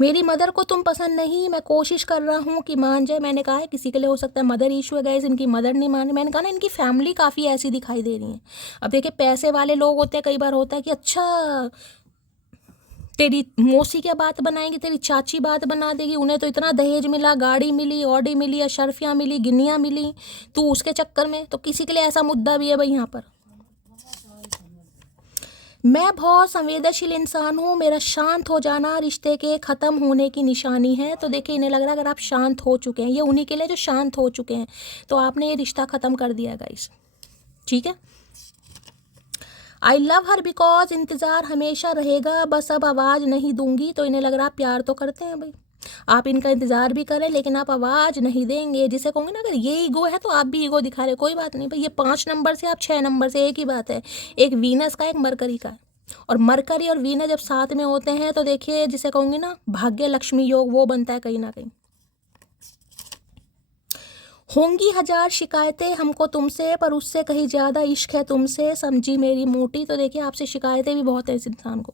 मेरी मदर को तुम पसंद नहीं, मैं कोशिश कर रहा हूँ कि मान जाए। मैंने कहा है किसी के लिए हो सकता है मदर इशू है गाइस, इनकी मदर नहीं मान रही। मैंने कहा ना इनकी फैमिली काफ़ी ऐसी दिखाई दे रही है। अब देखिए पैसे वाले लोग होते हैं, कई बार होता है कि अच्छा तेरी मौसी क्या बात बनाएंगी, तेरी चाची बात बना देगी, उन्हें तो इतना दहेज मिला, गाड़ी मिली, ऑडी मिली, अशरफियाँ मिली, गिन्नियाँ मिली, तू उसके चक्कर में। तो किसी के लिए ऐसा मुद्दा भी है भाई यहाँ पर। मैं बहुत संवेदनशील इंसान हूँ, मेरा शांत हो जाना रिश्ते के ख़त्म होने की निशानी है। तो देखिए इन्हें लग रहा है अगर आप शांत हो चुके हैं, ये उन्हीं के लिए जो शांत हो चुके हैं, तो आपने ये रिश्ता ख़त्म कर दिया गाइस, ठीक है। आई लव हर बिकॉज इंतज़ार हमेशा रहेगा, बस अब आवाज़ नहीं दूंगी। तो इन्हें लग रहा है आप प्यार तो करते हैं भाई, आप इनका इंतज़ार भी करें लेकिन आप आवाज़ नहीं देंगे। जिसे कहूँगे ना अगर ये ईगो है तो आप भी ईगो दिखा रहे, कोई बात नहीं भाई। ये 5 नंबर से आप 6 नंबर से, एक ही बात है। एक वीनस का एक मरकरी का है, और मरकरी और वीनस जब साथ में होते हैं तो देखिए जिसे कहूँगी ना भाग्य लक्ष्मी योग वो बनता है कहीं ना कहीं। होंगी 1000 शिकायतें हमको तुमसे, पर उससे कहीं ज़्यादा इश्क है तुमसे, समझी मेरी मोटी। तो देखिए आपसे शिकायतें भी बहुत है इस इंसान को।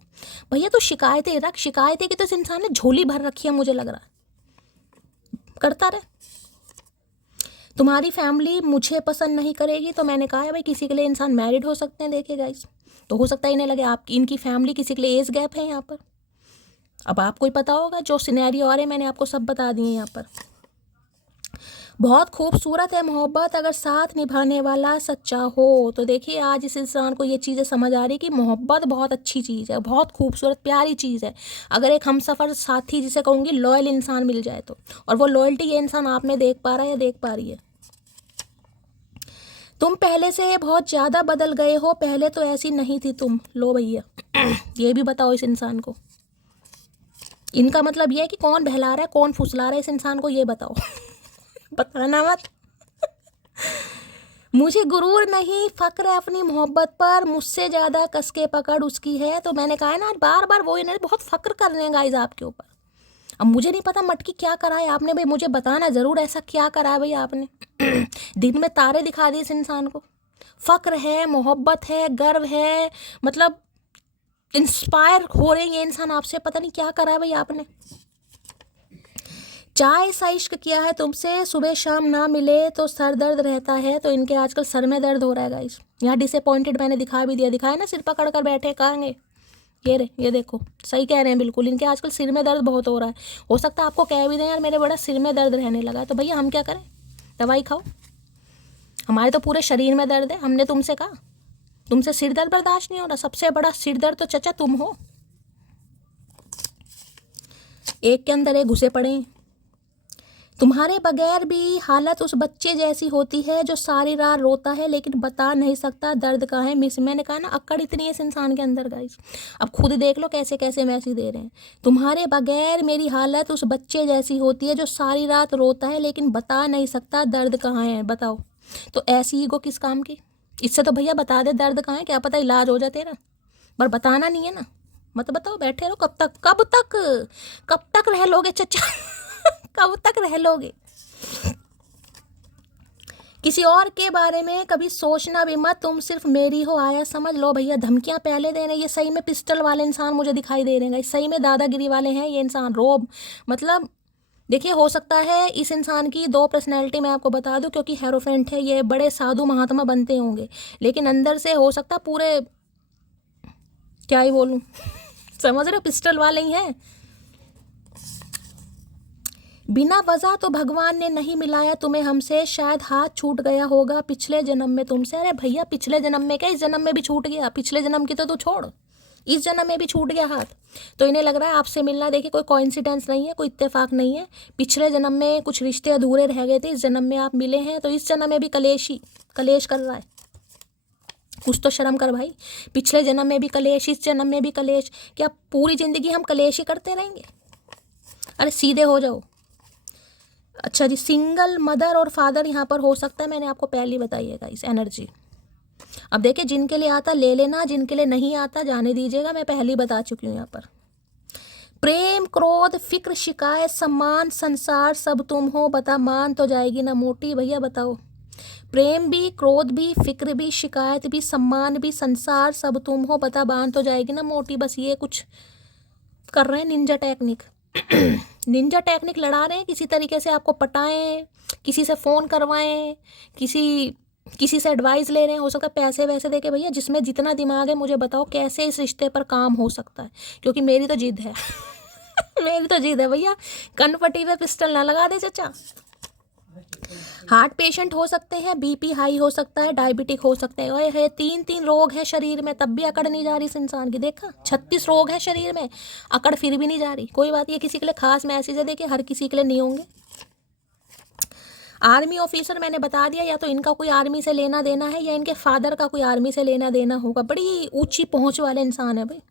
भैया तो शिकायतें रख, शिकायतें की तो इस इंसान ने झोली भर रखी है, मुझे लग रहा है करता रहे। तुम्हारी फैमिली मुझे पसंद नहीं करेगी। तो मैंने कहा है भाई किसी के लिए इंसान मैरिड हो सकते हैं। देखिए गाइस तो हो सकता है इन्हें लगे आप इनकी फैमिली किसी के लिए एज गैप है यहाँ पर। अब आपको ही पता होगा, जो सिनेरियो आ रहे मैंने आपको सब बता दिए यहाँ पर। बहुत खूबसूरत है मोहब्बत अगर साथ निभाने वाला सच्चा हो। तो देखिए आज इस इंसान को ये चीज़ें समझ आ रही कि मोहब्बत बहुत अच्छी चीज़ है, बहुत खूबसूरत प्यारी चीज़ है। अगर एक हमसफ़र साथी जिसे कहूँगी लॉयल इंसान मिल जाए तो, और वो लॉयल्टी ये इंसान आप में देख पा रहा है या देख पा रही है। तुम पहले से बहुत ज़्यादा बदल गए हो, पहले तो ऐसी नहीं थी तुम। लो भैया ये भी बताओ इस इंसान को। इनका मतलब ये है कि कौन बहला रहा है कौन फुसला रहा है इस इंसान को, ये बताओ बताना मत। मुझे गुरूर नहीं, फ़क्र है अपनी मोहब्बत पर, मुझसे ज़्यादा कसके पकड़ उसकी है। तो मैंने कहा है ना बार बार वो इन्हें बहुत फ़क्र कर रहे हैं गाइस आपके ऊपर। अब मुझे नहीं पता मटकी क्या करा है आपने भाई, मुझे बताना ज़रूर ऐसा क्या करा है भाई आपने। दिन में तारे दिखा दिए इस इंसान को। फ़क्र है, मोहब्बत है, गर्व है, मतलब इंस्पायर हो रहे हैं ये इंसान आपसे। पता नहीं क्या करा है भाई आपने। चाय सा इश्क किया है तुमसे, सुबह शाम ना मिले तो सर दर्द रहता है। तो इनके आजकल सर में दर्द हो रहा है गाइस। यहाँ डिसअपॉइंटेड मैंने दिखा भी दिया, दिखाया ना सिर पकड़ कर बैठे कहेंगे ये रे, ये देखो सही कह रहे हैं बिल्कुल। इनके आजकल सिर में दर्द बहुत हो रहा है। हो सकता है आपको कह भी दें यार मेरे बड़ा सिर में दर्द रहने लगा है। तो भैया हम क्या करें, दवाई खाओ, हमारे तो पूरे शरीर में दर्द है। हमने तुमसे कहा तुमसे सिर दर्द बर्दाश्त नहीं हो रहा, सबसे बड़ा सिर दर्द तो चचा तुम हो। एक के अंदर एक घुसे पड़े हैं। तुम्हारे बगैर भी हालत उस बच्चे जैसी होती है जो सारी रात रोता है लेकिन बता नहीं सकता दर्द कहाँ है। मिस मैंने कहा ना अक्कड़ इतनी है इस इंसान के अंदर गाइस। अब खुद देख लो कैसे कैसे मैसेज दे रहे हैं। तुम्हारे बगैर मेरी हालत उस बच्चे जैसी होती है जो सारी रात रोता है लेकिन बता नहीं सकता दर्द कहाँ है। बताओ तो ऐसी ईगो किस काम की। इससे तो भैया बता दे दर्द कहाँ है, क्या पता इलाज हो जाए तेरा, पर बताना नहीं है ना। मत बताओ, बैठे रहो। कब तक कब तक रह लोगे चचा कब तक रह लोगे। किसी और के बारे में कभी सोचना भी मत, तुम सिर्फ मेरी हो, आया समझ लो। भैया धमकियां पहले दे रहे हैं ये, सही में पिस्टल वाले इंसान मुझे दिखाई दे रहे हैं, सही में दादागिरी वाले हैं ये इंसान। रोब मतलब देखिए हो सकता है इस इंसान की 2 पर्सनैलिटी मैं आपको बता दूं, क्योंकि हेरोफेंट है ये, बड़े साधु महात्मा बनते होंगे लेकिन अंदर से हो सकता पूरे क्या ही बोलूं समझ रहे हो, पिस्टल वाले ही हैं। बिना वजह तो भगवान ने नहीं मिलाया तुम्हें हमसे, शायद हाथ छूट गया होगा पिछले जन्म में तुमसे। अरे भैया पिछले जन्म में क्या, इस जन्म में भी छूट गया। पिछले जन्म की तो तू छोड़, इस जन्म में भी छूट गया हाथ। तो इन्हें लग रहा है आपसे मिलना देखिए कोई कोइंसिडेंस नहीं है, कोई इत्तेफाक नहीं है। पिछले जन्म में कुछ रिश्ते अधूरे रह गए थे, इस जन्म में आप मिले हैं। तो इस जन्म में भी कलेश कर रहा है। कुछ तो शर्म कर भाई। पिछले जन्म में भी कलेश, इस जन्म में भी कलेश। क्या पूरी ज़िंदगी हम कलेश ही करते रहेंगे। अरे सीधे हो जाओ। अच्छा जी, सिंगल मदर और फादर यहाँ पर हो सकता है, मैंने आपको पहले बताइएगा इस एनर्जी। अब देखिए जिनके लिए आता ले लेना, जिनके लिए नहीं आता जाने दीजिएगा, मैं पहले ही बता चुकी हूँ यहाँ पर। प्रेम, क्रोध, फिक्र, शिकायत, सम्मान, संसार सब तुम हो, बता मान तो जाएगी ना मोटी। भैया बताओ प्रेम भी, क्रोध भी, फिक्र भी, शिकायत भी, सम्मान भी, संसार सब तुम हो, बता बांध तो जाएगी ना मोटी। बस ये कुछ कर रहे हैं निंजा टेक्निक। निंजा टेक्निक लड़ा रहे हैं, किसी तरीके से आपको पटाएं, किसी से फ़ोन करवाएं, किसी से एडवाइस ले रहे हैं, हो सकता है पैसे वैसे दे के। भैया जिसमें जितना दिमाग है मुझे बताओ कैसे इस रिश्ते पर काम हो सकता है, क्योंकि मेरी तो जिद है। मेरी तो जिद है भैया, कनपट्टी पे पिस्टल ना लगा दे चाचा। हार्ट पेशेंट हो सकते हैं, बीपी हाई हो सकता है, डायबिटिक हो सकते हैं। ओए है 3 रोग है शरीर में, तब भी अकड़ नहीं जा रही इस इंसान की। देखा 36 रोग है शरीर में, अकड़ फिर भी नहीं जा रही। कोई बात, ये किसी के लिए खास मैसेज है, देखिए हर किसी के लिए नहीं होंगे। आर्मी ऑफिसर मैंने बता दिया, या तो इनका कोई आर्मी से लेना देना है या इनके फादर का कोई आर्मी से लेना देना होगा। बड़ी ऊंची पहुंच वाले इंसान है भाई,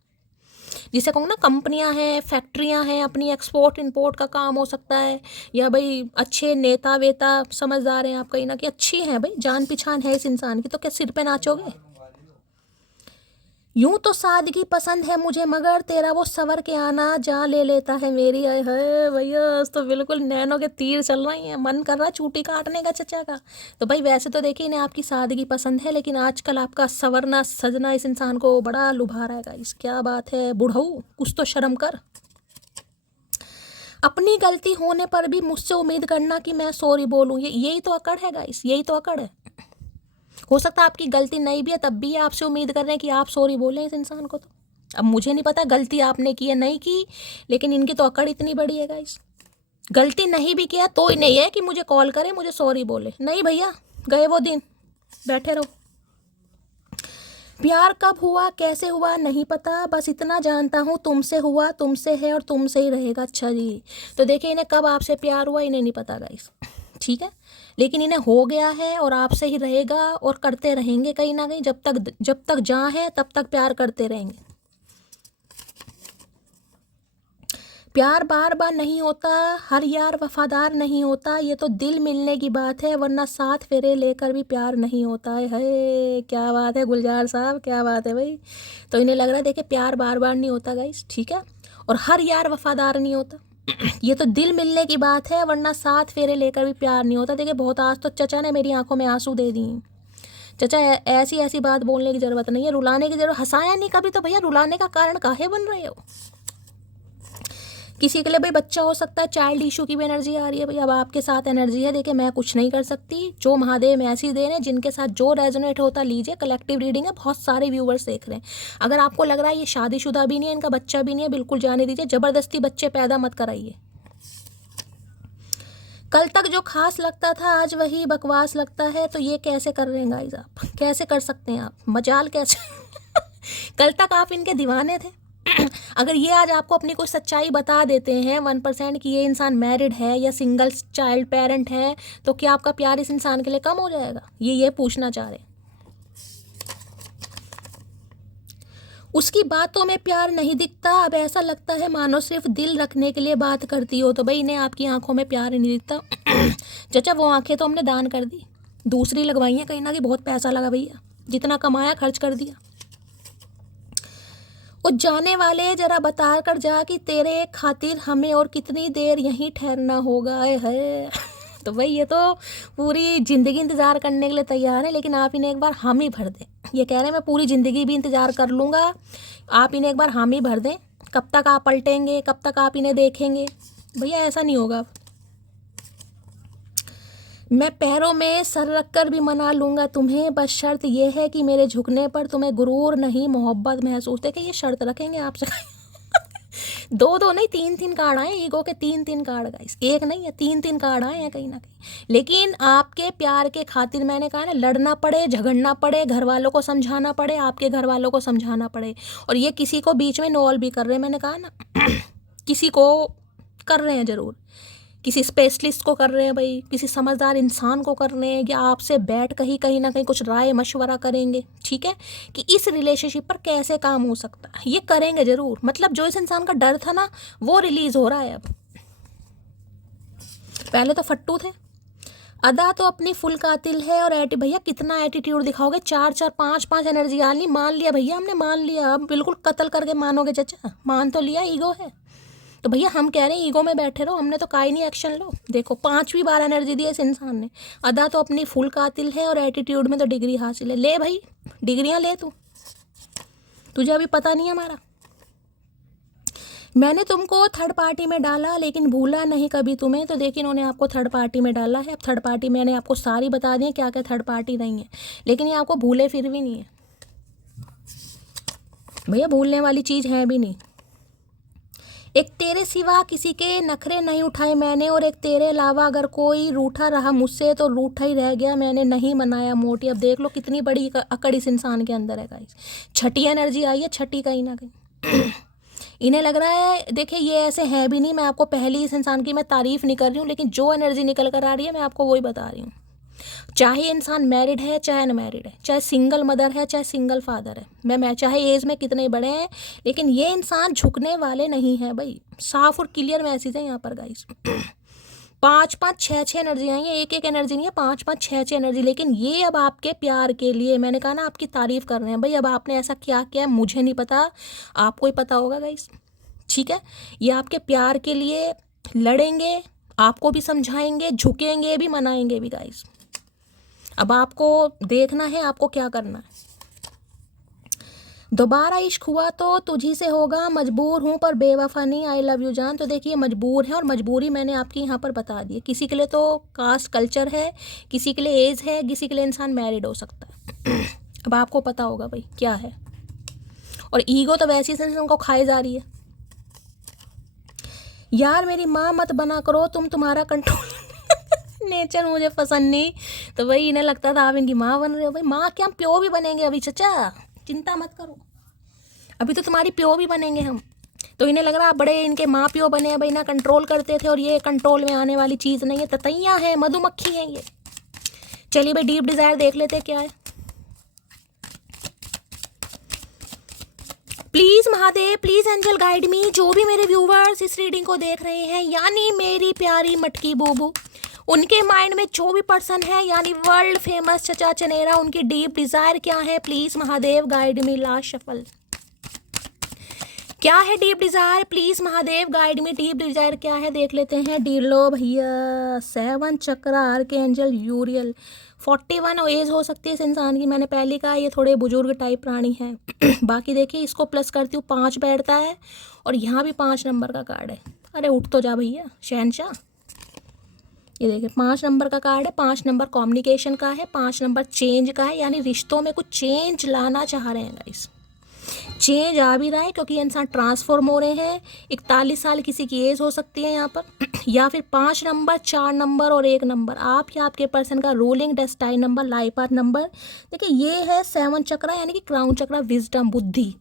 जिसे कहूँ ना कंपनियां हैं, फैक्ट्रियां हैं, अपनी एक्सपोर्ट इंपोर्ट का काम हो सकता है, या भाई अच्छे नेता वेता समझदार हैं आप कहीं ना कि अच्छी हैं भाई, जान पहचान है इस इंसान की, तो क्या सिर पे नाचोगे। यूं तो सादगी पसंद है मुझे, मगर तेरा वो सवर के आना जा ले लेता है मेरी। आए है भैया, तो बिल्कुल नैनों के तीर चल रही हैं, मन कर रहा है चूटी काटने का चचा का। तो भाई वैसे तो देखिए इन्हें आपकी सादगी पसंद है, लेकिन आजकल आपका सवरना सजना इस इंसान को बड़ा लुभा रहा है गाइस। क्या बात है बुढ़ऊ, कुछ तो शर्म कर। अपनी गलती होने पर भी मुझसे उम्मीद करना कि मैं सॉरी बोलूँ, यही तो अकड़ है गाइस, यही तो अकड़ है। हो सकता है आपकी गलती नहीं भी है, तब भी आपसे उम्मीद कर रहे हैं कि आप सॉरी बोलें इस इंसान को। तो अब मुझे नहीं पता गलती आपने की है नहीं की, लेकिन इनकी तो अकड़ इतनी बड़ी है गाइस। गलती नहीं भी किया तो ही नहीं है कि मुझे कॉल करे, मुझे सॉरी बोले। नहीं भैया, गए वो दिन, बैठे रहो। प्यार कब हुआ कैसे हुआ नहीं पता, बस इतना जानता हूँ तुमसे हुआ, तुमसे है और तुमसे ही रहेगा। अच्छा जी, तो देखिए इन्हें कब आपसे प्यार हुआ इन्हें नहीं पता गाइस, ठीक है, लेकिन इन्हें हो गया है और आपसे ही रहेगा और करते रहेंगे कहीं ना कहीं। जब तक जहाँ है तब तक प्यार करते रहेंगे। प्यार बार बार नहीं होता, हर यार वफादार नहीं होता, ये तो दिल मिलने की बात है, वरना 7 फेरे लेकर भी प्यार नहीं होता है। क्या बात है गुलजार साहब, क्या बात है भाई। तो इन्हें लग रहा है देखिए प्यार बार बार नहीं होता गाइस, ठीक है, और हर यार वफादार नहीं होता। ये तो दिल मिलने की बात है, वरना 7 फेरे लेकर भी प्यार नहीं होता। देखिए बहुत, आज तो चचा ने मेरी आंखों में आंसू दे दिए। चचा ऐसी ऐसी बात बोलने की ज़रूरत नहीं है, रुलाने की जरूरत, हंसाया नहीं कभी, तो भैया रुलाने का कारण काहे बन रहे हो। किसी के लिए भाई बच्चा हो सकता है, चाइल्ड इशू की भी एनर्जी आ रही है भाई। अब आपके साथ एनर्जी है, देखिए मैं कुछ नहीं कर सकती, जो महादेव मैसेज दे रहे हैं, जिनके साथ जो रेजोनेट होता लीजिए। कलेक्टिव रीडिंग है, बहुत सारे व्यूवर्स देख रहे हैं। अगर आपको लग रहा है ये शादीशुदा भी नहीं है, इनका बच्चा भी नहीं है, बिल्कुल जाने दीजिए, ज़बरदस्ती बच्चे पैदा मत कराइए। कल तक जो खास लगता था आज वही बकवास लगता है, तो ये कैसे कर रहे हैं गाइस, आप कैसे कर सकते हैं, आप मजाल कैसे। कल तक आप इनके दीवाने थे, अगर ये आज आपको अपनी कोई सच्चाई बता देते हैं 1% कि ये इंसान मैरिड है या सिंगल चाइल्ड पेरेंट है, तो क्या आपका प्यार इस इंसान के लिए कम हो जाएगा, ये पूछना चाह रहे हैं। उसकी बातों में प्यार नहीं दिखता, अब ऐसा लगता है मानो सिर्फ दिल रखने के लिए बात करती हो। तो भाई इन्हें आपकी आंखों में प्यार नहीं दिखता। चाचा वो आंखें तो हमने दान कर दी, दूसरी लगवाई हैं कहीं ना, कि बहुत पैसा लगा भैया, जितना कमाया खर्च कर दिया। वो जाने वाले जरा बता कर जा कि तेरे खातिर हमें और कितनी देर यहीं ठहरना होगा है। तो भाई ये तो पूरी ज़िंदगी इंतज़ार करने के लिए तैयार है, लेकिन आप इन्हें एक बार हामी भर दें। ये कह रहे हैं मैं पूरी ज़िंदगी भी इंतज़ार कर लूँगा, आप इन्हें एक बार हामी भर दें। कब तक आप पलटेंगे, कब तक आप इन्हें देखेंगे, भैया ऐसा नहीं होगा। मैं पैरों में सर रखकर भी मना लूँगा तुम्हें, बस शर्त यह है कि मेरे झुकने पर तुम्हें गुरूर नहीं मोहब्बत महसूस। देखिए ये शर्त रखेंगे आपसे। 2 नहीं 3 कार्ड आए, ईगो के 3 कार्ड गाइस, एक नहीं है 3 कार्ड आए हैं कहीं ना कहीं। लेकिन आपके प्यार के खातिर मैंने कहा ना, लड़ना पड़े, झगड़ना पड़े, घर वालों को समझाना पड़े, आपके घर वालों को समझाना पड़े, और ये किसी को बीच में इन्वॉल्व भी कर रहे हैं। मैंने कहा ना, किसी को कर रहे हैं ज़रूर, किसी स्पेशलिस्ट को कर रहे हैं भाई, किसी समझदार इंसान को कर रहे हैं, या आपसे बैठ कहीं ना कहीं कुछ राय मशवरा करेंगे, ठीक है, कि इस रिलेशनशिप पर कैसे काम हो सकता है। ये करेंगे ज़रूर, मतलब जो इस इंसान का डर था ना वो रिलीज़ हो रहा है अब। पहले तो फट्टू थे, अदा तो अपनी फुल कातिल है, और भैया कितना एटीट्यूड दिखाओगे, 4 5 एनर्जी आ ली, मान लिया भैया हमने, मान लिया, अब बिल्कुल कत्ल करके मानोगे चाचा, मान तो लिया, ईगो है। तो भैया हम कह रहे हैं ईगो में बैठे रहो, हमने तो काई नहीं एक्शन लो। देखो 5वीं बार एनर्जी दी है इस इंसान ने। अदा तो अपनी फुल कातिल है और एटीट्यूड में तो डिग्री हासिल है। ले भाई डिग्रियां ले, तुझे अभी पता नहीं है हमारा। मैंने तुमको थर्ड पार्टी में डाला लेकिन भूला नहीं कभी तुम्हें। तो देखिए इन्होंने आपको थर्ड पार्टी में डाला है। अब थर्ड पार्टी मैंने आपको सारी बता दी है क्या क्या थर्ड पार्टी नहीं है, लेकिन ये आपको भूले फिर भी नहीं है भैया, भूलने वाली चीज़ है भी नहीं। एक तेरे सिवा किसी के नखरे नहीं उठाए मैंने, और एक तेरे अलावा अगर कोई रूठा रहा मुझसे तो रूठा ही रह गया, मैंने नहीं मनाया मोटी। अब देख लो कितनी बड़ी अकड़ इस इंसान के अंदर है गाइस। छठी एनर्जी आई है, छठी कहीं ना कहीं इन्हें लग रहा है। देखिए ये ऐसे है भी नहीं, मैं आपको पहली इस इंसान की मैं तारीफ नहीं कर रही हूँ, लेकिन जो एनर्जी निकल कर आ रही है मैं आपको वही बता रही हूँ। चाहे इंसान मैरिड है चाहे अनमैरिड है, चाहे सिंगल मदर है चाहे सिंगल फादर है, मैं चाहे एज में कितने बड़े हैं, लेकिन ये इंसान झुकने वाले नहीं है भाई। साफ और क्लियर मैसेज है यहाँ पर गाइस। 5-5 6-6 एनर्जी आई है, एक एनर्जी नहीं है, 5-5 6-6 एनर्जी। लेकिन ये अब आपके प्यार के लिए, मैंने कहा ना आपकी तारीफ कर रहे हैं भाई। अब आपने ऐसा क्या किया मुझे नहीं पता, आपको ही पता होगा गाइस, ठीक है। ये आपके प्यार के लिए लड़ेंगे, आपको भी समझाएंगे, झुकेंगे भी, मनाएंगे भी गाइस। अब आपको देखना है आपको क्या करना है। दोबारा इश्क हुआ तो तुझी से होगा, मजबूर हूँ पर बेवफा नहीं, आई लव यू जान। तो देखिए मजबूर है, और मजबूरी मैंने आपकी यहाँ पर बता दी है। किसी के लिए तो कास्ट कल्चर है, किसी के लिए एज है, किसी के लिए इंसान मैरिड हो सकता है। अब आपको पता होगा भाई क्या है। और ईगो तो वैसी सेंस उनको खाई जा रही है। यार मेरी माँ मत बना करो तुम, तुम्हारा कंट्रोल नेचर मुझे पसंद नहीं। तो भाई इन्हें लगता था आप इनकी माँ बन रहे हो। भाई माँ क्या, हम प्यो भी बनेंगे अभी चचा, चिंता मत करो, अभी तो तुम्हारी प्यो भी बनेंगे हम। तो इन्हें लग रहा आप बड़े इनके माँ प्यो बने हैं भाई, ना कंट्रोल करते थे, और ये कंट्रोल में आने वाली चीज़ नहीं है, ततैया है, मधुमक्खी है ये। चलिए भाई डीप डिज़ायर देख लेते क्या है। Please Mahadev, please angel guide me. जो भी मेरे व्यूवर्स इस रीडिंग को देख रहे हैं, यानी मेरी प्यारी मटकी बूबू, उनके माइंड में जो भी पर्सन है, यानी वर्ल्ड फेमस चचा चनेरा, उनकी डीप डिज़ायर क्या है, please Mahadev guide me. Last shuffle क्या है deep desire, please Mahadev guide me. Deep desire क्या है देख लेते हैं। लो भैया 7 चक्र आर्कएंजल यूरियल। 41 एज हो सकती है इस इंसान की, मैंने पहले कहा ये थोड़े बुजुर्ग टाइप प्राणी है। बाकी देखिए इसको प्लस करती हूँ, 5 बैठता है, और यहाँ भी 5 नंबर का कार्ड है। अरे उठ तो जा भैया शहनशाह। ये देखिए 5 नंबर का कार्ड है, 5 नंबर कम्युनिकेशन का है, 5 नंबर चेंज का है, यानी रिश्तों में कुछ चेंज लाना चाह रहे हैं गाइस। चेंज आ भी रहा है क्योंकि इंसान ट्रांसफॉर्म हो रहे हैं। 41 साल किसी की एज हो सकती है यहाँ पर, या फिर 5 नंबर, 4 नंबर और 1 नंबर, आप या आपके पर्सन का ruling destined number, life path number. देखिए ये है 7 चक्र, यानी कि क्राउन चक्र, विजडम, बुद्धि।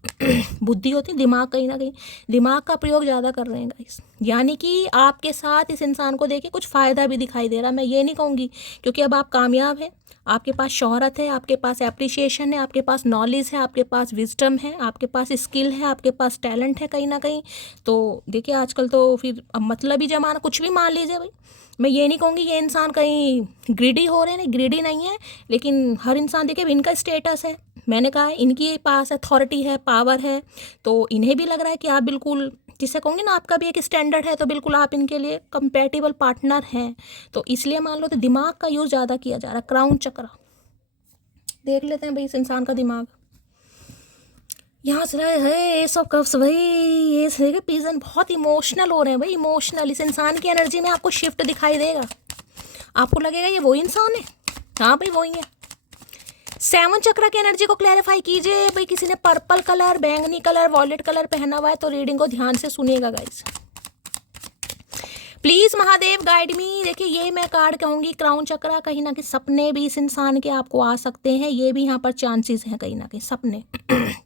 बुद्धि होती है दिमाग, कहीं ना कहीं दिमाग का प्रयोग ज़्यादा कर रहे हैं गाइस। यानी कि आपके साथ इस इंसान को देखिए कुछ फ़ायदा भी दिखाई दे रहा है। मैं ये नहीं कहूँगी, क्योंकि अब आप कामयाब हैं, आपके पास शोहरत है, आपके पास एप्रिसिएशन है, आपके पास नॉलेज है, आपके पास विजडम है, आपके पास स्किल है, आपके पास टैलेंट है कहीं ना कहीं। तो देखिए आजकल तो फिर अब मतलब ही जमाना, कुछ भी मान लीजिए भाई। मैं ये नहीं कहूँगी ये इंसान कहीं ग्रीडी हो रहे हैं, नहीं ग्रीडी नहीं है, लेकिन हर इंसान देखिए इनका स्टेटस है, मैंने कहा है इनके पास अथॉरिटी है, पावर है, तो इन्हें भी लग रहा है कि आप बिल्कुल, जिसे कहूँगी ना आपका भी एक स्टैंडर्ड है, तो बिल्कुल आप इनके लिए कंपैटिबल पार्टनर हैं। तो इसलिए मान लो तो दिमाग का यूज़ ज़्यादा किया जा रहा है। क्राउन चक्र देख लेते हैं भाई इस इंसान का दिमाग। यहाँ से रहे है एस ऑफ कप्स भाई, ये है पीजन, बहुत इमोशनल हो रहे हैं भाई, इमोशनल। इस इंसान की एनर्जी में आपको शिफ्ट दिखाई देगा, आपको लगेगा ये वो इंसान है। हाँ भाई वही है। 7 चक्र की एनर्जी को क्लैरिफाई कीजिए भाई। किसी ने पर्पल कलर, बैंगनी कलर, वॉयलेट कलर पहना हुआ है तो रीडिंग को ध्यान से सुनिएगा गाइस, प्लीज़ महादेव गाइड मी। देखिए ये मैं कार्ड कहूँगी क्राउन चक्र, कहीं ना कहीं सपने भी इस इंसान के आपको आ सकते हैं, ये भी यहाँ पर चांसेस हैं कहीं ना कहीं सपने।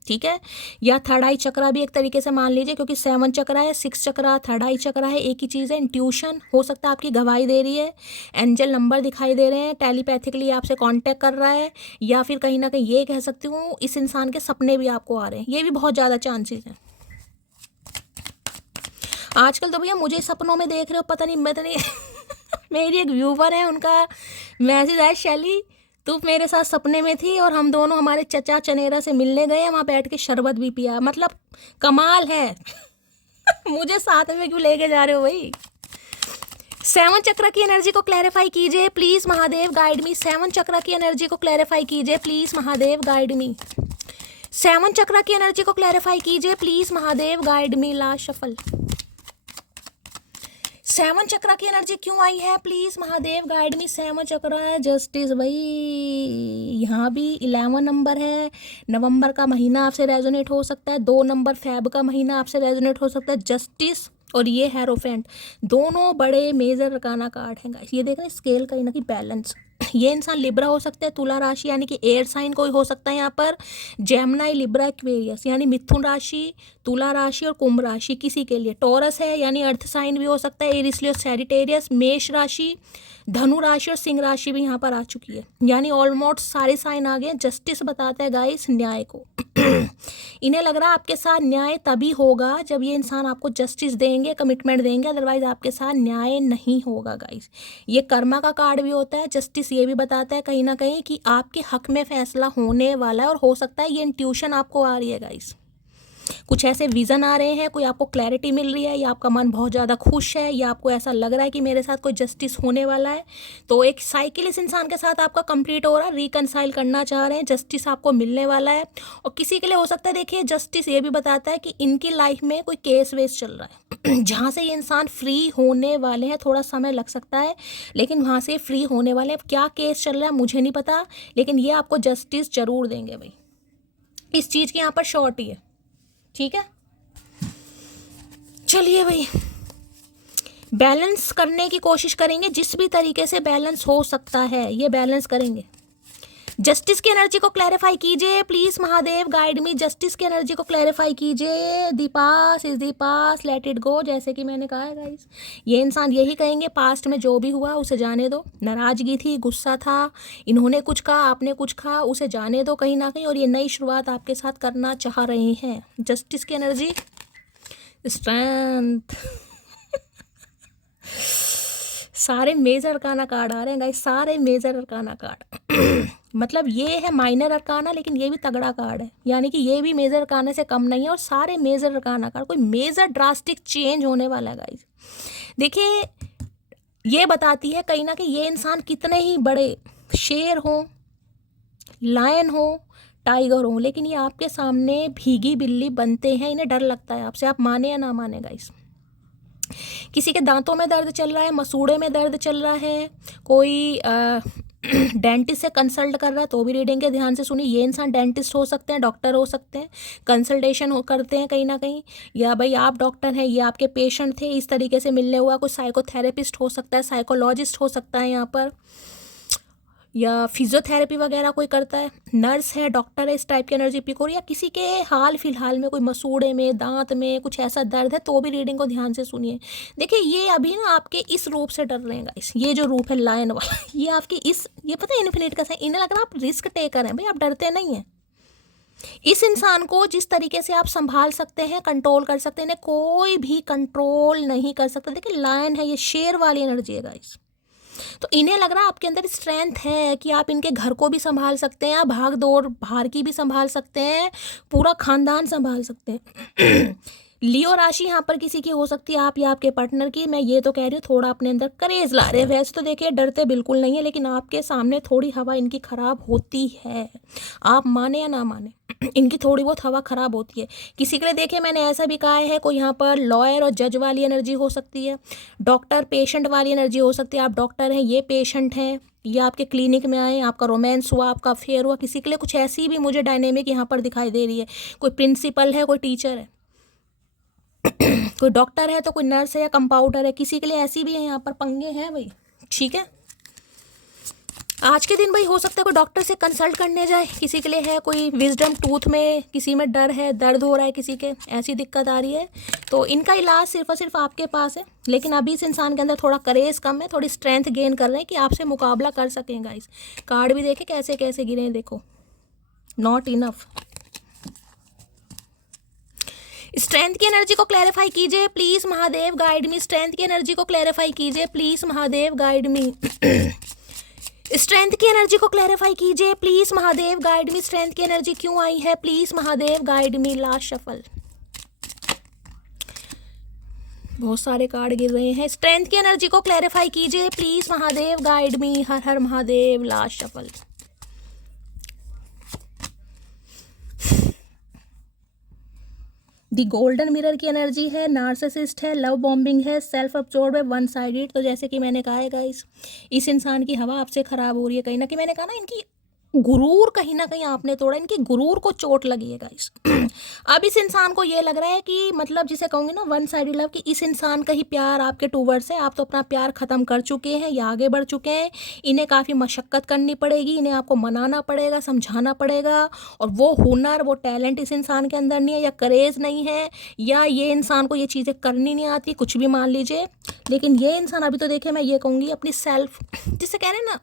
ठीक है, या थर्ड आई चक्र भी एक तरीके से मान लीजिए, क्योंकि 7 चक्र है, 6 चक्र, थर्ड आई चक्र है, एक ही चीज़ है। इंट्यूशन हो सकता है आपकी गवाही दे रही है, एंजल नंबर दिखाई दे रहे हैं, टेलीपैथिकली आपसे कांटेक्ट कर रहा है, या फिर कहीं ना कहीं ये कह सकती हूँ इस इंसान के सपने भी आपको आ रहे हैं, ये भी बहुत ज़्यादा चांसेस हैं। आजकल तो भैया मुझे सपनों में देख रहे हो, पता नहीं मैं तो नहीं मेरी एक व्यूवर है, उनका मैसेज आया, शैली तू मेरे साथ सपने में थी और हम दोनों हमारे चचा चनेरा से मिलने गए, वहाँ बैठ के शरबत भी पिया। मतलब कमाल है। मुझे साथ में क्यों लेके जा रहे हो भाई? 7 चक्र की एनर्जी को क्लैरिफाई कीजिए प्लीज महादेव, गाइड मी। 7 चक्र की एनर्जी को क्लैरिफाई कीजिए प्लीज महादेव, गाइड मी। 7 चक्र की एनर्जी को क्लैरिफाई कीजिए please Mahadev, guide me. Last shuffle. 7 चक्र की एनर्जी क्यों आई है प्लीज महादेव, गाइड मी। 7 चक्र है जस्टिस भाई, यहाँ भी 11 नंबर है। नवंबर का महीना आपसे रेजोनेट हो सकता है, 2 नंबर फेब का महीना आपसे रेजोनेट हो सकता है। जस्टिस और ये हेरोफेंट दोनों बड़े मेजर अरकाना कार्ड हैं गाइस। ये देख रहे हैं स्केल कहीं ना कहीं बैलेंस। ये इंसान लिब्रा हो सकता है, तुला राशि यानी कि एयर साइन कोई हो सकता है यहाँ पर, जेमिनी, लिब्रा, एक्वेरियस यानी मिथुन राशि, तुला राशि और कुंभ राशि किसी के लिए। टॉरस है यानी अर्थ साइन भी हो सकता है, एरिस, लियो, सैजिटेरियस, मेष राशि, धनु राशि और सिंह राशि भी यहाँ पर आ चुकी है, यानी ऑलमोस्ट सारे साइन आ गए। जस्टिस बताता है गाइस न्याय को। इन्हें लग रहा है आपके साथ न्याय तभी होगा जब ये इंसान आपको जस्टिस देंगे, कमिटमेंट देंगे, अदरवाइज आपके साथ न्याय नहीं होगा गाइस। ये कर्मा का कार्ड भी होता है। जस्टिस ये भी बताता है कहीं ना कहीं कि आपके हक में फैसला होने वाला है, और हो सकता है ये इंट्यूशन आपको आ रही है गाइस, कुछ ऐसे विजन आ रहे हैं, कोई आपको क्लैरिटी मिल रही है, या आपका मन बहुत ज़्यादा खुश है, या आपको ऐसा लग रहा है कि मेरे साथ कोई जस्टिस होने वाला है। तो एक साइकिल इस इंसान के साथ आपका कंप्लीट हो रहा है, रिकनसाइल करना चाह रहे हैं, जस्टिस आपको मिलने वाला है। और किसी के लिए हो सकता है, देखिए जस्टिस ये भी बताता है कि इनकी लाइफ में कोई केस वेस चल रहा है जहाँ से ये इंसान फ्री होने वाले हैं। थोड़ा समय लग सकता है लेकिन वहाँ से फ्री होने वाले हैं। क्या केस चल रहा है मुझे नहीं पता, लेकिन ये आपको जस्टिस जरूर देंगे भाई। इस चीज़ की यहाँ पर शॉर्टी है, ठीक है। चलिए भाई, बैलेंस करने की कोशिश करेंगे, जिस भी तरीके से बैलेंस हो सकता है ये बैलेंस करेंगे। जस्टिस की एनर्जी को क्लैरिफाई कीजिए please Mahadev, guide me. Justice की एनर्जी को क्लैरिफाई कीजिए। The past is the past, let it go. जैसे कि मैंने कहा है गाइस, ये इंसान यही कहेंगे पास्ट में जो भी हुआ उसे जाने दो। नाराजगी थी, गुस्सा था, इन्होंने कुछ कहा, आपने कुछ कहा, उसे जाने दो कहीं ना कहीं, और ये नई शुरुआत आपके साथ करना चाह रहे हैं। जस्टिस की एनर्जी, स्ट्रेंथ सारे मेजर अरकाना कार्ड आ रहे हैं गाइस, सारे मेजर अरकाना कार्ड मतलब ये है माइनर अरकाना, लेकिन ये भी तगड़ा कार्ड है, यानी कि ये भी मेजर अरकाना से कम नहीं है। और सारे मेजर अरकाना कार्ड, कोई मेजर ड्रास्टिक चेंज होने वाला है गाइस। देखिए ये बताती है कहीं ना कहीं ये इंसान कितने ही बड़े शेर हो, लायन हो, टाइगर हो, लेकिन ये आपके सामने भीगी बिल्ली बनते हैं। इन्हें डर लगता है आपसे, आप माने या ना माने गाइस। किसी के दांतों में दर्द चल रहा है, मसूड़े में दर्द चल रहा है, कोई डेंटिस्ट से कंसल्ट कर रहा है तो भी रीडिंग के ध्यान से सुनिए। ये इंसान डेंटिस्ट हो सकते हैं, डॉक्टर हो सकते हैं, कंसल्टेशन करते हैं कहीं ना कहीं, या भाई आप डॉक्टर हैं, ये आपके पेशेंट थे, इस तरीके से मिलने हुआ। कोई साइकोथेरेपिस्ट हो सकता है, साइकोलॉजिस्ट हो सकता है यहाँ पर, या फिजियोथेरेपी वगैरह कोई करता है, नर्स है, डॉक्टर है, इस टाइप की एनर्जी पिक हो रही है। किसी के हाल फिलहाल में कोई मसूड़े में, दांत में कुछ ऐसा दर्द है तो भी रीडिंग को ध्यान से सुनिए। देखिए ये अभी ना आपके इस रूप से डर रहे हैं गाइस, ये जो रूप है लायन वाला ये आपकी इस, ये पता है इन्फिनिट का साइन, इन्हें लग रहा है आप रिस्क टेकर हैं भाई, आप डरते नहीं हैं। इस इंसान को जिस तरीके से आप संभाल सकते हैं, कंट्रोल कर सकते हैं, इन्हें कोई भी कंट्रोल नहीं कर सकता। देखिए लायन है, ये शेर वाली एनर्जी है गाइस। तो इन्हें लग रहा है आपके अंदर स्ट्रेंथ है कि आप इनके घर को भी संभाल सकते हैं, आप भाग दौड़ बाहर की भी संभाल सकते हैं, पूरा खानदान संभाल सकते हैं। लियो राशि यहाँ पर किसी की हो सकती है, आप या आपके पार्टनर की। मैं ये तो कह रही हूँ थोड़ा अपने अंदर करेज ला रहे हैं। वैसे तो देखिए डरते बिल्कुल नहीं है, लेकिन आपके सामने थोड़ी हवा इनकी खराब होती है, आप माने या ना माने इनकी थोड़ी बहुत हवा खराब होती है। किसी के लिए देखिए मैंने ऐसा भी कहा है, कोई यहाँ पर लॉयर और जज वाली एनर्जी हो सकती है, डॉक्टर पेशेंट वाली एनर्जी हो सकती है। आप डॉक्टर हैं, ये पेशेंट हैं, ये आपके क्लिनिक में आए, आपका रोमांस हुआ, आपका अफेयर हुआ। किसी के लिए कुछ ऐसी भी मुझे डायनेमिक यहाँ पर दिखाई दे रही है। कोई प्रिंसिपल है, कोई टीचर है, कोई डॉक्टर है तो कोई नर्स है या कंपाउंडर है, किसी के लिए ऐसी भी है यहाँ पर पंगे हैं भाई, ठीक है। आज के दिन भाई हो सकता है कोई डॉक्टर से कंसल्ट करने जाए, किसी के लिए है कोई विजडम टूथ में, किसी में डर है, दर्द हो रहा है, किसी के ऐसी दिक्कत आ रही है, तो इनका इलाज सिर्फ और सिर्फ आपके पास है। लेकिन अभी इस इंसान के अंदर थोड़ा करेज कम है, थोड़ी स्ट्रेंथ गेन कर रहे हैं कि आपसे मुकाबला कर सकें गाइस। कार्ड भी देखे कैसे कैसे गिरे हैं, देखो नॉट इनफ। स्ट्रेंथ की एनर्जी को क्लैरिफाई कीजिए please Mahadev, guide me. Strength की एनर्जी को क्लैरिफाई कीजिए please Mahadev, guide me. Strength की एनर्जी को क्लैरिफाई कीजिए please Mahadev, guide me. Strength की एनर्जी क्यों आई है please Mahadev, guide me. Last shuffle. बहुत सारे कार्ड गिर रहे हैं। स्ट्रेंथ की एनर्जी को क्लैरिफाई कीजिए please Mahadev, guide me, her her Mahadev. Last shuffle. The golden mirror की एनर्जी है, नार्सिसिस्ट है, लव बॉम्बिंग है, सेल्फ अब्सॉर्ब है, वन साइडेड। तो जैसे कि मैंने कहा है गाइस, इस इंसान की हवा आपसे खराब हो रही है कहीं ना कहीं। मैंने कहा ना, इनकी गुरूर कहीं ना कहीं आपने तोड़ा, इनकी गुरूर को चोट लगी है गाइस। अब इस इंसान को ये लग रहा है कि मतलब जिसे कहूँगी ना वन साइडेड लव, कि इस इंसान का ही प्यार आपके टूवर्ड्स है। आप तो अपना प्यार ख़त्म कर चुके हैं या आगे बढ़ चुके हैं। इन्हें काफ़ी मशक्क़त करनी पड़ेगी, इन्हें आपको मनाना पड़ेगा, समझाना पड़ेगा। और वो हुनर, वो टैलेंट इस इंसान के अंदर नहीं है, या करेज नहीं है, या ये इंसान को ये चीज़ें करनी नहीं आती, कुछ भी मान लीजिए। लेकिन ये इंसान अभी तो देखिए, मैं ये कहूँगी अपनी सेल्फ, जिसे कह रहे हैं ना,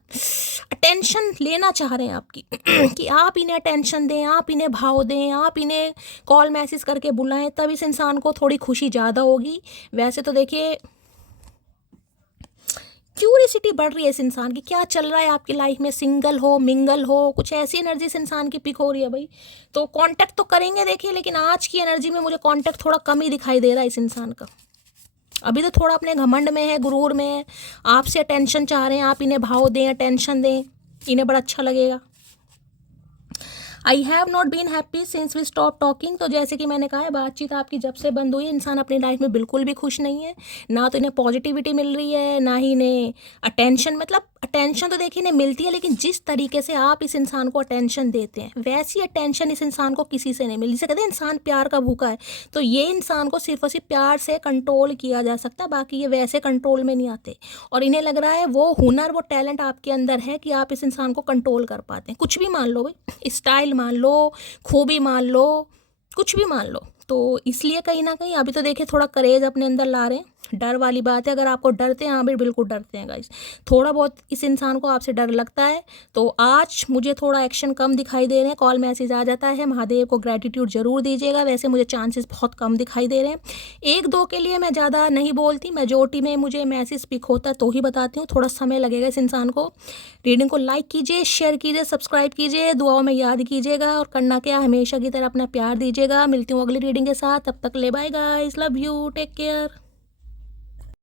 अटेंशन लेना चाह रहे हैं आपकी, कि आप इन्हें अटेंशन दें, आप इन्हें भाव दें, आप इन्हें कॉल मैसेज करके बुलाएं, तब इस इंसान को थोड़ी खुशी ज़्यादा होगी। वैसे तो देखिए क्यूरियसिटी बढ़ रही है इस इंसान की, क्या चल रहा है आपकी लाइफ में, सिंगल हो, मिंगल हो, कुछ ऐसी एनर्जी इस इंसान की पिक हो रही है भाई। तो कांटेक्ट तो करेंगे देखिए, लेकिन आज की एनर्जी में मुझे कांटेक्ट थोड़ा कम ही दिखाई दे रहा है इस इंसान का। अभी तो थोड़ा अपने घमंड में है, गुरूर में है, आपसे अटेंशन चाह रहे हैं, आप इन्हें भाव दें, अटेंशन दें, इन्हें बड़ा अच्छा लगेगा। I have not been happy since we stop talking. तो जैसे कि मैंने कहा है, बातचीत आपकी जब से बंद हुई, इंसान अपनी लाइफ में बिल्कुल भी खुश नहीं है। ना तो इन्हें पॉजिटिविटी मिल रही है, ना ही इन्हें अटेंशन, मतलब अटेंशन तो देखिए इन्हें मिलती है, लेकिन जिस तरीके से आप इस इंसान को अटेंशन देते हैं, वैसी अटेंशन इस इंसान को किसी से नहीं मिली। जिसे कहते हैं इंसान प्यार का भूखा है, तो ये इंसान को सिर्फ और सिर्फ प्यार से कंट्रोल किया जा सकता है, बाकी ये वैसे कंट्रोल में नहीं आते। और इन्हें लग रहा है वो हुनर, वो टैलेंट आपके अंदर है कि आप इस इंसान को कंट्रोल कर पाते हैं। कुछ भी मान लो भाई, स्टाइल मान लो, खूबी मान लो, कुछ भी मान लो। तो इसलिए कहीं ना कहीं अभी तो देखिए थोड़ा करेज अपने अंदर ला रहे हैं। डर वाली बात है, अगर आपको डरते हैं, हाँ भी बिल्कुल डरते हैं गाइस, थोड़ा बहुत इस इंसान को आपसे डर लगता है। तो आज मुझे थोड़ा एक्शन कम दिखाई दे रहे हैं, कॉल मैसेज आ जाता है। महादेव को ग्रेटिट्यूड जरूर दीजिएगा, वैसे मुझे चांसेस बहुत कम दिखाई दे रहे हैं। एक दो के लिए मैं ज़्यादा नहीं बोलती, मेजोरिटी में मुझे मैसेज पिक होता है तो ही बताती हूँ। थोड़ा समय लगेगा इस इंसान को। रीडिंग को लाइक कीजिए, शेयर कीजिए, सब्सक्राइब कीजिए, दुआओं में याद कीजिएगा, और करना क्या, हमेशा की तरह अपना प्यार दीजिएगा। मिलती हूँ अगली रीडिंग के साथ, तब तक ले bye guys, love you, take care.